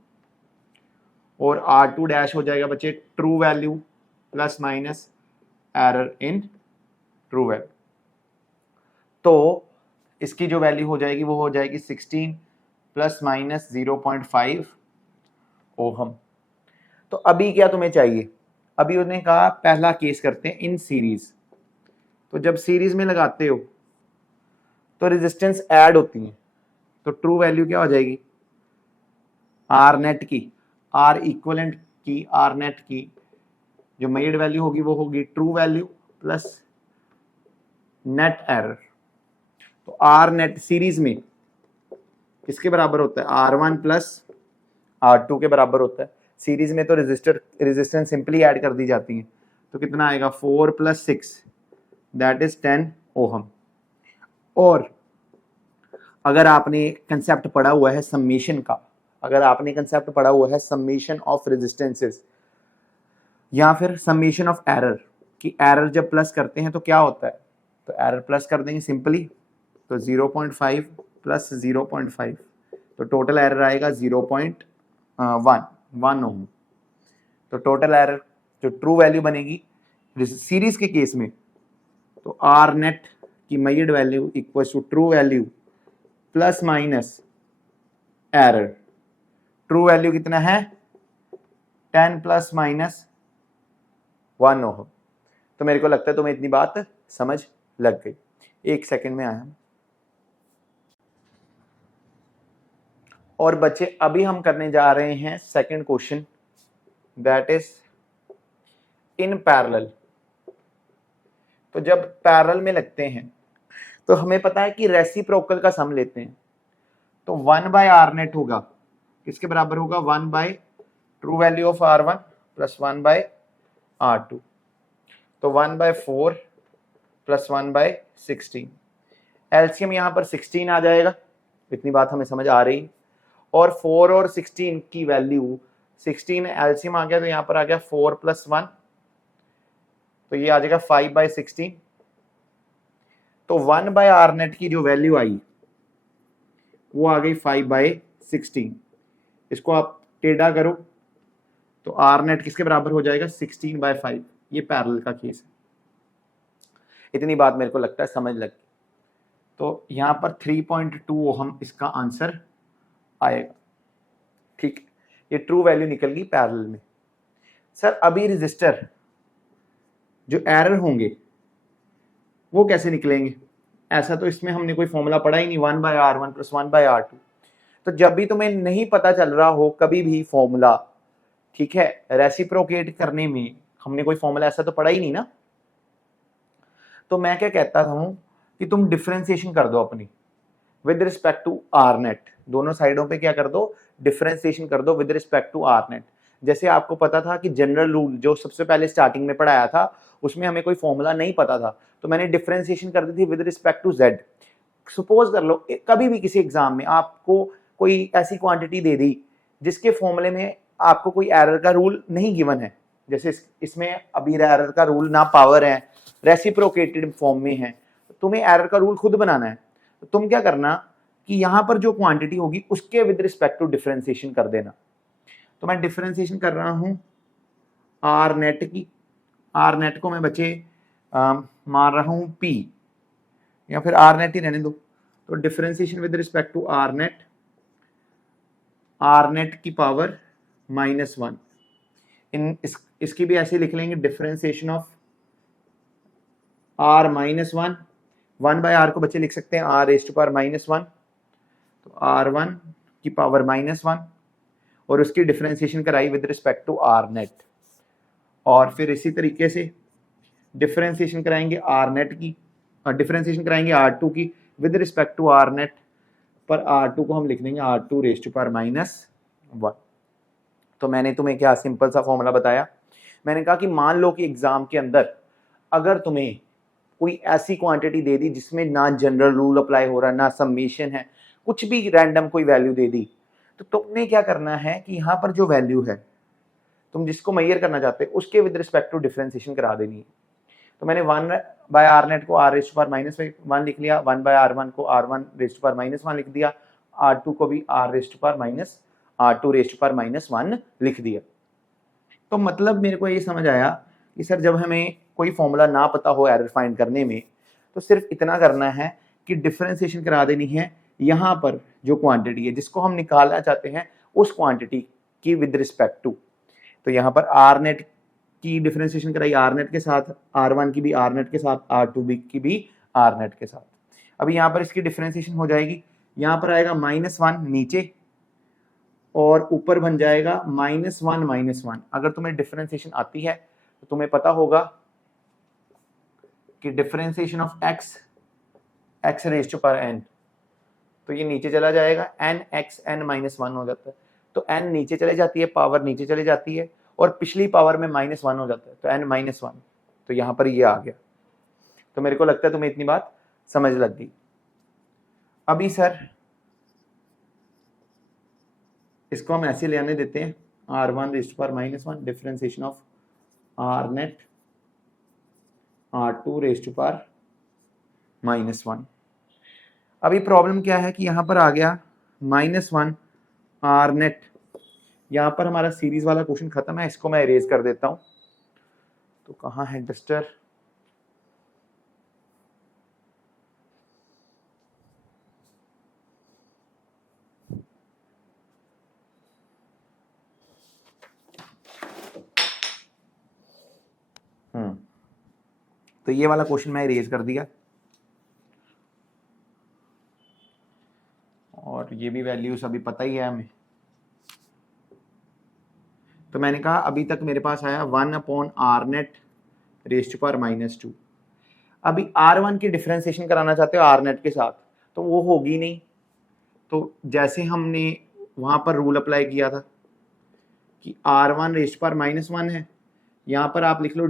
और R2 डैश हो जाएगा बच्चे true value plus minus error in true value. तो इसकी जो वैल्यू हो जाएगी वो हो जाएगी 16 प्लस माइनस 0.5 ओहम। तो अभी क्या तुम्हें चाहिए, अभी उन्होंने कहा पहला केस करते हैं इन सीरीज। तो जब सीरीज में लगाते हो तो रेजिस्टेंस ऐड होती है, तो ट्रू वैल्यू क्या हो जाएगी आर नेट की, आर इक्वलेंट की, आर नेट की जो मेजर्ड वैल्यू होगी वो होगी true value plus net error. तो आर नेट सीरीज में किसके बराबर होता है, R1 प्लस R2 के बराबर होता है। सीरीज में तो रेजिस्टेंस सिंपली ऐड कर दी जाती है, तो कितना आएगा 4 प्लस 6 दैट इज 10 ओहम। और अगर आपने कंसेप्ट पढ़ा हुआ है सम्मेशन का, अगर आपने कंसेप्ट पढ़ा हुआ है सम्मेशन ऑफ रेजिस्टेंसेस या फिर सम्मेशन ऑफ एरर, कि एरर जब प्लस करते हैं तो क्या होता है, तो एरर प्लस कर देंगे सिंपली, तो 0.5 प्लस 0.5 तो टोटल एरर आएगा 0.1 ओम। तो टोटल एरर जो ट्रू वैल्यू बनेगी सीरीज के केस में, तो आर नेट की measured value equal to true value plus minus error. True value कितना है 10 प्लस माइनस 1 ओम। तो मेरे को लगता है तुम्हें इतनी बात समझ लग गई। एक सेकंड में आया। और बच्चे अभी हम करने जा रहे हैं second question, that is in parallel. तो जब पैरेलल में लगते हैं तो हमें पता है कि रेसिप्रोकल का सम लेते हैं, तो 1 बाय आर नेट होगा, किसके बराबर होगा 1 by true value of R1 plus 1 by R2। तो 1 बाय 4 प्लस 1 बाय 16, एलसीएम यहां पर 16 आ जाएगा, इतनी बात हमें समझ आ रही। और 4 और 16 की वैल्यू 16 एलसीएम आ गया, तो यहां पर आ गया 4 प्लस 1, तो ये आ जाएगा 5 बाय 16। तो 1 बाय आर नेट की जो वैल्यू आई वो आ गई 5 बाय 16। इसको आप टेढ़ा करो तो आर नेट किसके बराबर हो जाएगा 16 बाय 5। ये पैरेलल का केस है, इतनी बात मेरे को लगता है समझ लग। तो यहां पर 3.2 ओहम इसका आंसर आएगा। ठीक, ये ट्रू वैल्यू निकल गई पैरेलल में। सर अभी रजिस्टर जो एरर होंगे वो कैसे निकलेंगे, ऐसा तो इसमें हमने कोई फॉर्मूला पढ़ा ही नहीं, 1 bye R1 plus 1 by R2। तो जब भी तुम्हें नहीं पता चल रहा हो कभी भी फॉर्मूला, ठीक है, रेसिप्रोकेट करने में हमने कोई फॉर्मूला ऐसा तो पढ़ा ही नहीं ना, तो मैं क्या कहता हूं कि तुम डिफरेंशिएशन कर दो अपनी with respect to R net, दोनों साइडों पे क्या कर दो डिफरेंशिएशन कर दो with respect to R net. जैसे आपको पता था कि जनरल रूल जो सबसे पहले स्टार्टिंग में पढ़ाया था उसमें हमें कोई फॉर्मूला नहीं पता था, तो मैंने डिफरेंशिएशन कर दी थी with respect to Z. Suppose कर लो कभी भी किसी एग्जाम में आपको कोई ऐसी क्वांटिटी दे दी जिसके फॉर्मूले में आपको कोई एरर का रूल नहीं गिवन है, जैसे इसमें अभी एरर का रूल ना पावर है, रेसिप्रोकेटेड फॉर्म में है, तुम्हें एरर का रूल खुद बनाना है। तो तुम क्या करना कि यहां पर जो क्वांटिटी होगी उसके विद रिस्पेक्ट टू डिफरेंशिएशन कर देना। तो मैं डिफरेंशिएशन कर रहा हूं आर नेट की, आर नेट को मैं बच्चे मान रहा हूं P, या फिर आर नेट ही रहने दो। तो differentiation with respect to R net की पावर -1। इसकी भी ऐसे लिख लेंगे, डिफरेंशिएशन ऑफ r -1, 1/r को बच्चे लिख सकते हैं r⁻⁻1, तो r1 की पावर -1 और उसकी डिफरेंशिएशन कराई with respect to R net. और फिर इसी तरीके से डिफरेंशिएशन कराएंगे आर नेट की, डिफरेंशिएशन कराएंगे R2 की with respect to R net, पर R2 को हम लिख देंगे R2⁻⁻1। तो मैंने तुम्हें क्या सिंपल सा फॉर्मूला बताया। मैंने कहा कि मान लो कि एग्जाम के अंदर अगर तुम्हें कोई ऐसी क्वांटिटी दे दी जिसमें ना जनरल रूल अप्लाई हो रहा, ना समेशन है, कुछ भी रैंडम कोई वैल्यू दे दी, तो तुमने क्या करना है कि यहाँ पर जो वैल्यू है तुम जिसको मेजर करना चाहते हो उसके विद रिस्पेक्ट टू डिफरेंशिएशन करा देनी है। तो मैंने 1/r नेट को r⁻⁻1 लिख लिया, 1/r1 को r1⁻⁻1 लिख दिया, r2 को भी r⁻⁻1 लिख दिया। तो मतलब मेरे को ये समझ आया कि सर जब हमें कोई फॉर्मूला ना पता हो एरर फाइंड करने में, तो सिर्फ इतना करना है कि डिफरेंशिएशन करा देनी है यहाँ पर जो क्वांटिटी है जिसको हम निकालना चाहते हैं उस क्वांटिटी की विद रिस्पेक्ट टू। तो यहाँ पर आर नेट की डिफरेंशिएशन कराई आर नेट के साथ, R1 की भी आर नेट के साथ, R2 की भी आर नेट के साथ। अभी यहाँ पर इसकी डिफरेंशिएशन हो जाएगी, यहाँ पर आएगा -1 नीचे और ऊपर बन जाएगा -1। अगर तुम्हें डिफरेंशिएशन आती है तो तुम्हें पता होगा कि डिफरेंशिएशन ऑफ x⁻n, तो ये नीचे चला जाएगा, nxn-1 हो जाता है। तो n नीचे चले जाती है, पावर नीचे चले जाती है और पिछली पावर में -1 हो जाता है, तो n-1। तो यहाँ पर ये आ गया। तो मेरे को लगता है तुम्हें इतनी बात समझ लग गई। अभी सर इसको हम ऐसे ले आने देते हैं, r1⁻⁻1 differentiation of r net r2⁻⁻1। अभी प्रॉब्लम क्या है कि यहाँ पर आ गया -1 r नेट। यहाँ पर हमारा सीरीज वाला क्वेश्चन खत्म है, इसको मैं इरेज कर देता हूं। तो कहाँ है डस्टर? तो ये वाला क्वेश्चन मैं इरेज कर दिया और ये भी वैल्यूज अभी पता ही है हमें। तो मैंने कहा अभी तक मेरे पास आया 1/r नेट (-2). अभी r1 की डिफरेंशिएशन कराना चाहते हो r नेट के साथ, तो वो होगी नहीं। तो जैसे हमने वहां पर रूल अप्लाई किया था कि r1⁻⁻1 है, यहाँ पर आप लिख लो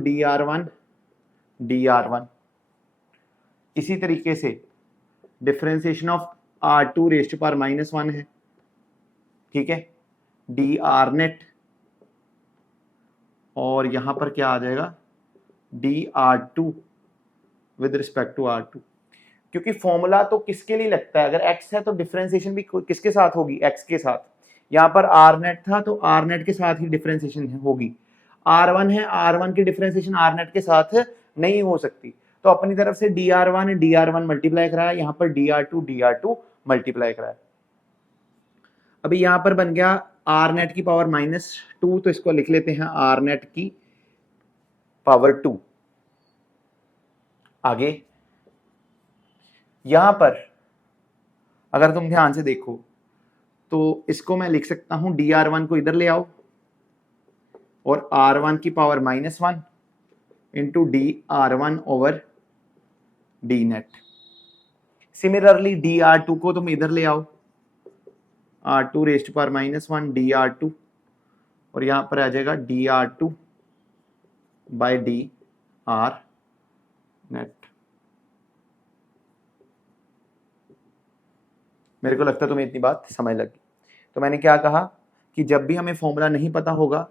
dr1। इसी तरीके से डिफरेंशिएशन ऑफ r2⁻⁻1 है, ठीक है, dr नेट, और यहां पर क्या आ जाएगा dr2 with respect to r2। क्योंकि फॉर्मूला तो किसके लिए लगता है, अगर x है तो डिफरेंशिएशन भी किसके साथ होगी, x के साथ। यहाँ पर r नेट था तो r नेट के साथ ही डिफरेंशिएशन होगी। r1 है, r1 की डिफरेंशिएशन r नेट के साथ नहीं हो सकती, तो अपनी तरफ से dr1 मल्टीप्लाई कराया, यहाँ पर dr2 मल्टीप्लाई कराया। अभी यहाँ पर बन गया r नेट की पावर -2, तो इसको लिख लेते हैं r नेट की पावर 2। आगे यहां पर अगर तुम ध्यान से देखो तो इसको मैं लिख सकता हूं dr1 को इधर ले आओ और r1 की power -1 into dr1 over d net. Similarly dr2 को तुम इधर ले आओ, r2⁻⁻1 dr2, और यहां पर आ जाएगा dr2 बाय dr नेट। मेरे को लगता है तुम्हें इतनी बात समझ लगी। तो मैंने क्या कहा कि जब भी हमें फॉर्मूला नहीं पता होगा,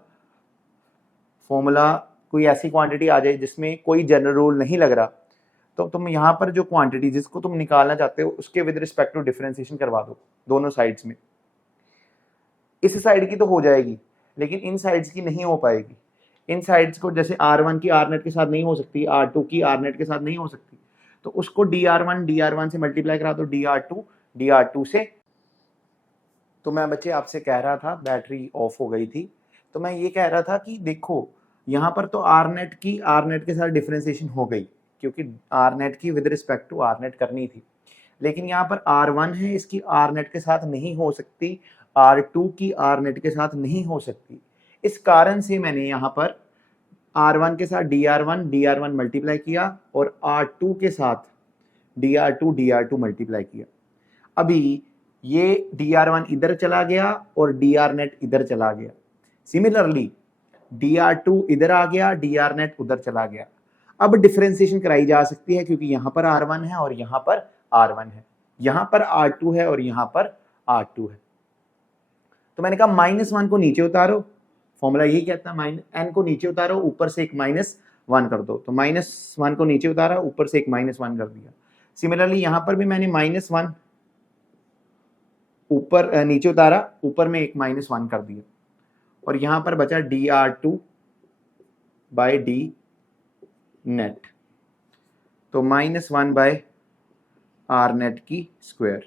फॉर्मूला कोई ऐसी क्वांटिटी आ जाए जिसमें कोई जनरल रूल नहीं लग रहा, तो तुम यहाँ पर जो क्वांटिटी जिसको तुम निकालना चाहते हो उसके विद रिस्पेक्ट टू डिफरेंशिएशन करवा दो दोनों साइड्स में। इस साइड की तो हो जाएगी लेकिन इन साइड्स की नहीं हो पाएगी। इन साइड्स को जैसे r1 की r नेट के साथ नहीं हो सकती, r2 की r नेट के साथ नहीं हो सकती, तो उसको dr1 से मल्टीप्लाई करा दो dr2 से। तो मैं बच्चे आपसे कह रहा था, बैटरी ऑफ हो गई थी, तो मैं ये कह रहा था कि देखो यहाँ पर तो आरनेट के साथ डिफरेंशिएशन हो गई, क्योंकि आरनेट की विद रिस्पेक्ट टू आरनेट करनी थी, लेकिन यहाँ पर R1 है, इसकी आरनेट के साथ नहीं हो सकती, R2 की आरनेट के साथ नहीं हो सकती। इस कारण से मैंने यहाँ पर R1 के साथ dr1 मल्टीप्लाई किया और R2 के साथ dr2 मल्टीप्लाई किया। अभी ये dr1 इधर चला गया और drnet इधर चला गया। सिमिलरली dr2 इधर आ गया, drnet उधर चला गया। अब डिफरेंशिएशन कराई जा सकती है, क्योंकि यहां पर R1 है और यहां पर R1 है, यहां पर R2 है और यहां पर R2 है। तो मैंने कहा -1 को नीचे उतारो, फॉर्मूला यही कहता है n को नीचे उतारो, ऊपर से एक -1 कर दो। तो -1 को नीचे उतारा, ऊपर से एक -1 कर दिया। सिमिलरली यहां पर भी मैंने -1 ऊपर नीचे उतारा, ऊपर में एक -1 कर दिया, और यहां पर बचा dr2 बाय डी नेट, तो -1 बाय आर नेट की स्क्वायर।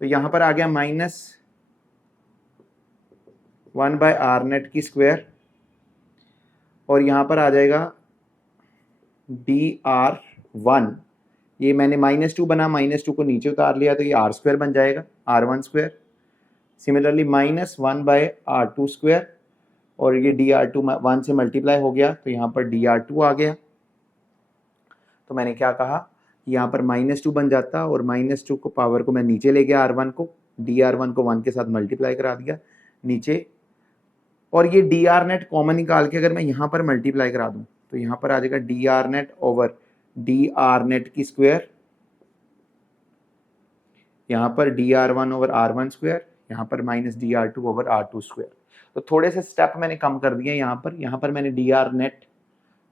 तो यहां पर आ गया -1 बाय आर नेट की स्क्वायर, और यहां पर आ जाएगा dr1, ये मैंने -2 बना, -2 को नीचे उतार लिया तो ये r स्क्वायर बन जाएगा, r1 square. Similarly -1 by r2 square, और ये dr2 1 से मल्टीप्लाई हो गया तो यहाँ पर dr2 आ गया। तो मैंने क्या कहा, यहाँ पर -2 बन जाता और -2 को पावर को मैं नीचे ले गया, r1 को, dr1 को 1 के साथ मल्टीप्लाई करा दिया नीचे, और ये drnet कॉमन निकाल के अगर मैं यहाँ पर मल्टीप्लाई करा दूँ तो यहाँ पर आ जाएगा drnet ओवर drnet की स्क्वायर, यहाँ पर dr1 ओवर r1 स्क्वायर, यहाँ पर -dr2 ओवर r2 स्क्वायर। तो थोड़े से स्टेप मैंने कम कर दिए यहाँ पर मैंने drnet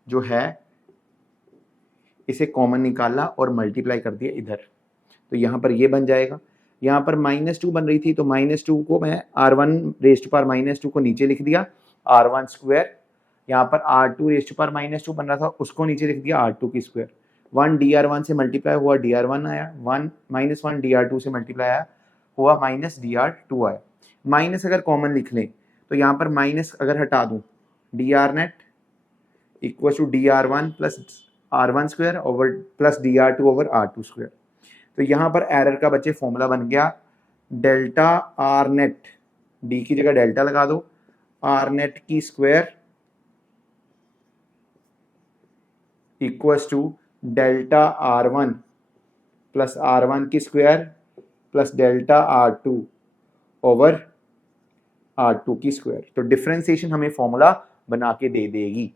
जो है इसे कॉमन निकाला और मल्टीप्लाई कर दिया इधर, तो यहाँ पर ये बन जाएगा। यहाँ पर -2 बन रही थी तो -2 को मैं r1 रेज़्ड पावर -2 को नीचे लिख दिया r1 स्क्वायर, यहाँ पर r2 रेज़्ड पावर -2 बन रहा था उसको नीचे लिख दिया r2 की स्क्वायर। 1 dr1 से मल्टीप्लाई हुआ dr1 आया, -1 dr2 से मल्टीप्लाई आया हुआ -dr2 आया। माइनस अगर कॉमन लिख लें तो यहाँ पर माइनस अगर हटा दूँ, drnet equal to dr1 plus r1 square over plus dr2 over r2 square. तो यहाँ पर एरर का बच्चे फॉर्मूला बन गया डेल्टा आर नेट, डी की जगह डेल्टा लगा दो, आर नेट की square equals to delta r1 plus r1 की square plus delta r2 over r2 की स्क्वायर। तो डिफरेंशिएशन हमें फॉर्मूला बना के दे देगी।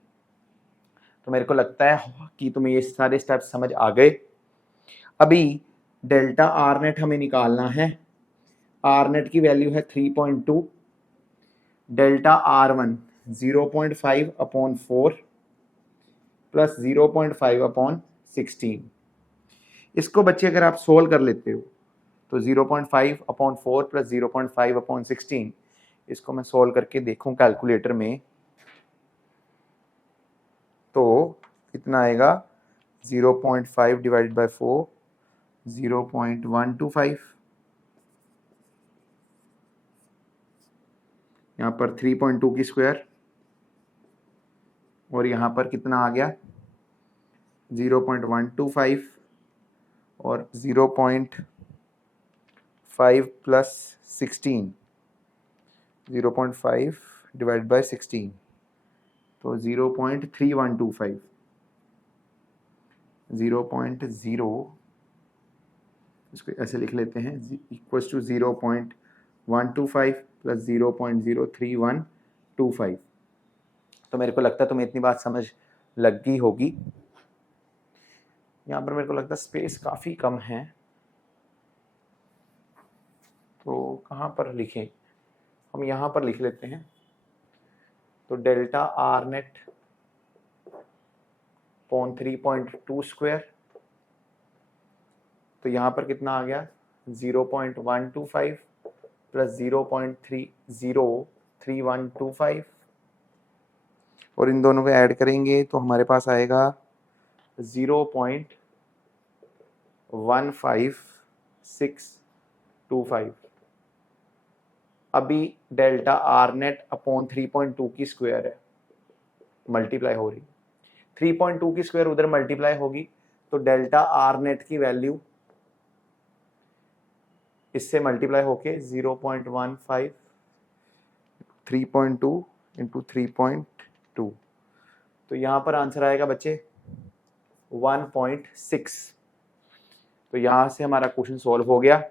तो मेरे को लगता है कि तुम्हें ये सारे स्टेप्स समझ आ गए। अभी डेल्टा आर नेट हमें निकालना है, आर नेट की वैल्यू है 3.2, delta r1 0.5 upon 4 plus 0.5 upon 16। इसको बच्चे अगर आप सोल्व कर लेते हो तो 0.5 अपॉन 4 प्लस 0.5 अपॉन 16, इसको मैं सोल्व करके देखूं कैलकुलेटर में तो कितना आएगा, 0.5 डिवाइडेड बाय 4 0.125, यहाँ पर 3.2 की स्क्वायर, और यहाँ पर कितना आ गया 0.125 और 0.5 प्लस 16, 0.5 डिवाइड बाय 16 तो 0.3125, 0.0 इसको ऐसे लिख लेते हैं, इक्वल्स टू 0.125 प्लस 0.03125। तो मेरे को लगता है तुम्हें इतनी बात समझ लग गई होगी। यहाँ पर मेरे को लगता है स्पेस काफ़ी कम है, तो कहाँ पर लिखें, हम यहाँ पर लिख लेते हैं। तो delta R net upon 3.2 square, तो यहाँ पर कितना आ गया 0.125 प्लस 0.303125, और इन दोनों को ऐड करेंगे तो हमारे पास आएगा 0.03125। 15625। अभी डेल्टा आर नेट अपॉन 3.2 की स्क्वायर है, मल्टीप्लाई हो रही, 3.2 की स्क्वायर उधर मल्टीप्लाई होगी तो डेल्टा आर नेट की वैल्यू इससे मल्टीप्लाई होके 0.15 3.2 इंटू 3.2, तो यहाँ पर आंसर आएगा बच्चे 1.6। तो यहाँ से हमारा क्वेश्चन सॉल्व हो गया,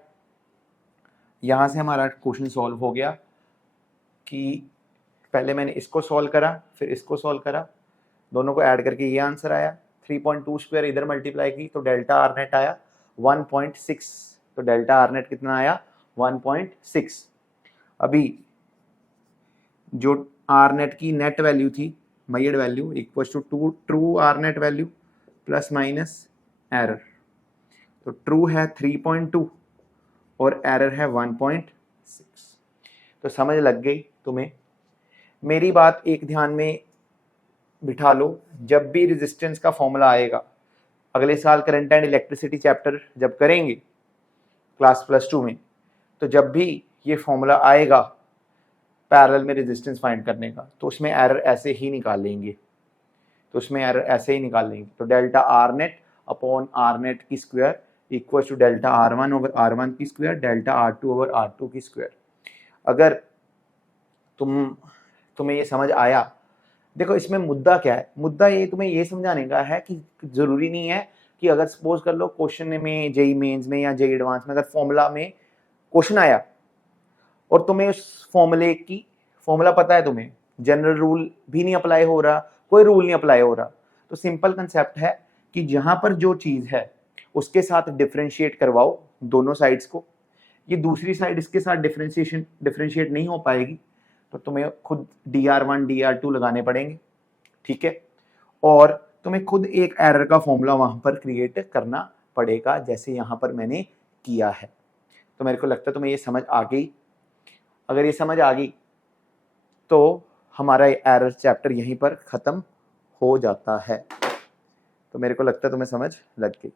यहाँ से हमारा क्वेश्चन सॉल्व हो गया कि पहले मैंने इसको सॉल्व करा फिर इसको सॉल्व करा, दोनों को ऐड करके ये आंसर आया, 3.2 स्क्वायर इधर मल्टीप्लाई की तो डेल्टा आर नेट आया 1.6, तो डेल्टा आर नेट कितना आया 1.6। अभी जो आर नेट की नेट वैल्यू थी, measured value equal to true R net value plus minus error, तो ट्रू है 3.2 और एरर है 1.6। तो समझ लग गई तुम्हें। मेरी बात एक ध्यान में बिठा लो, जब भी रेजिस्टेंस का फॉर्मूला आएगा, अगले साल करंट एंड इलेक्ट्रिसिटी चैप्टर जब करेंगे क्लास +2 में, तो जब भी ये फॉर्मूला आएगा पैरेलल में रेजिस्टेंस फाइंड करने का, तो उसमें एरर ऐसे ही निकाल लेंगे, तो delta R net upon R net की square equal to delta R1 over R1 की square, delta R2 over R2 की स्क्वायर। अगर तुम्हें ये समझ आया, देखो इसमें मुद्दा क्या है, मुद्दा ये तुम्हें ये समझाने का है कि जरूरी नहीं है कि अगर सपोज कर लो क्वेश्चन में जेई मेंस में या जेई एडवांस में अगर फॉर्मूला में क्वेश्चन आया और तुम्हें उस फॉर्मूला पता है, तुम्हें जनरल रूल भी नहीं अप्लाई हो रहा, कोई रूल नहीं अप्लाई हो रहा, तो सिंपल कंसेप्ट है कि जहां पर जो चीज है उसके साथ डिफरेंशिएट करवाओ दोनों साइड्स को, ये दूसरी साइड इसके साथ डिफरेंशिएट नहीं हो पाएगी तो तुम्हें खुद dr1 dr2 लगाने पड़ेंगे, ठीक है, और तुम्हें खुद एक एरर का फॉर्मूला वहां पर क्रिएट करना पड़ेगा जैसे यहां पर मैंने किया है। तो मेरे को लगता है तुम्हें ये समझ आ गई। अगर ये समझ आ गई तो हमारा एरर चैप्टर यहीं पर खत्म हो जाता है। तो मेरे को लगता है तुम्हें समझ लग गई।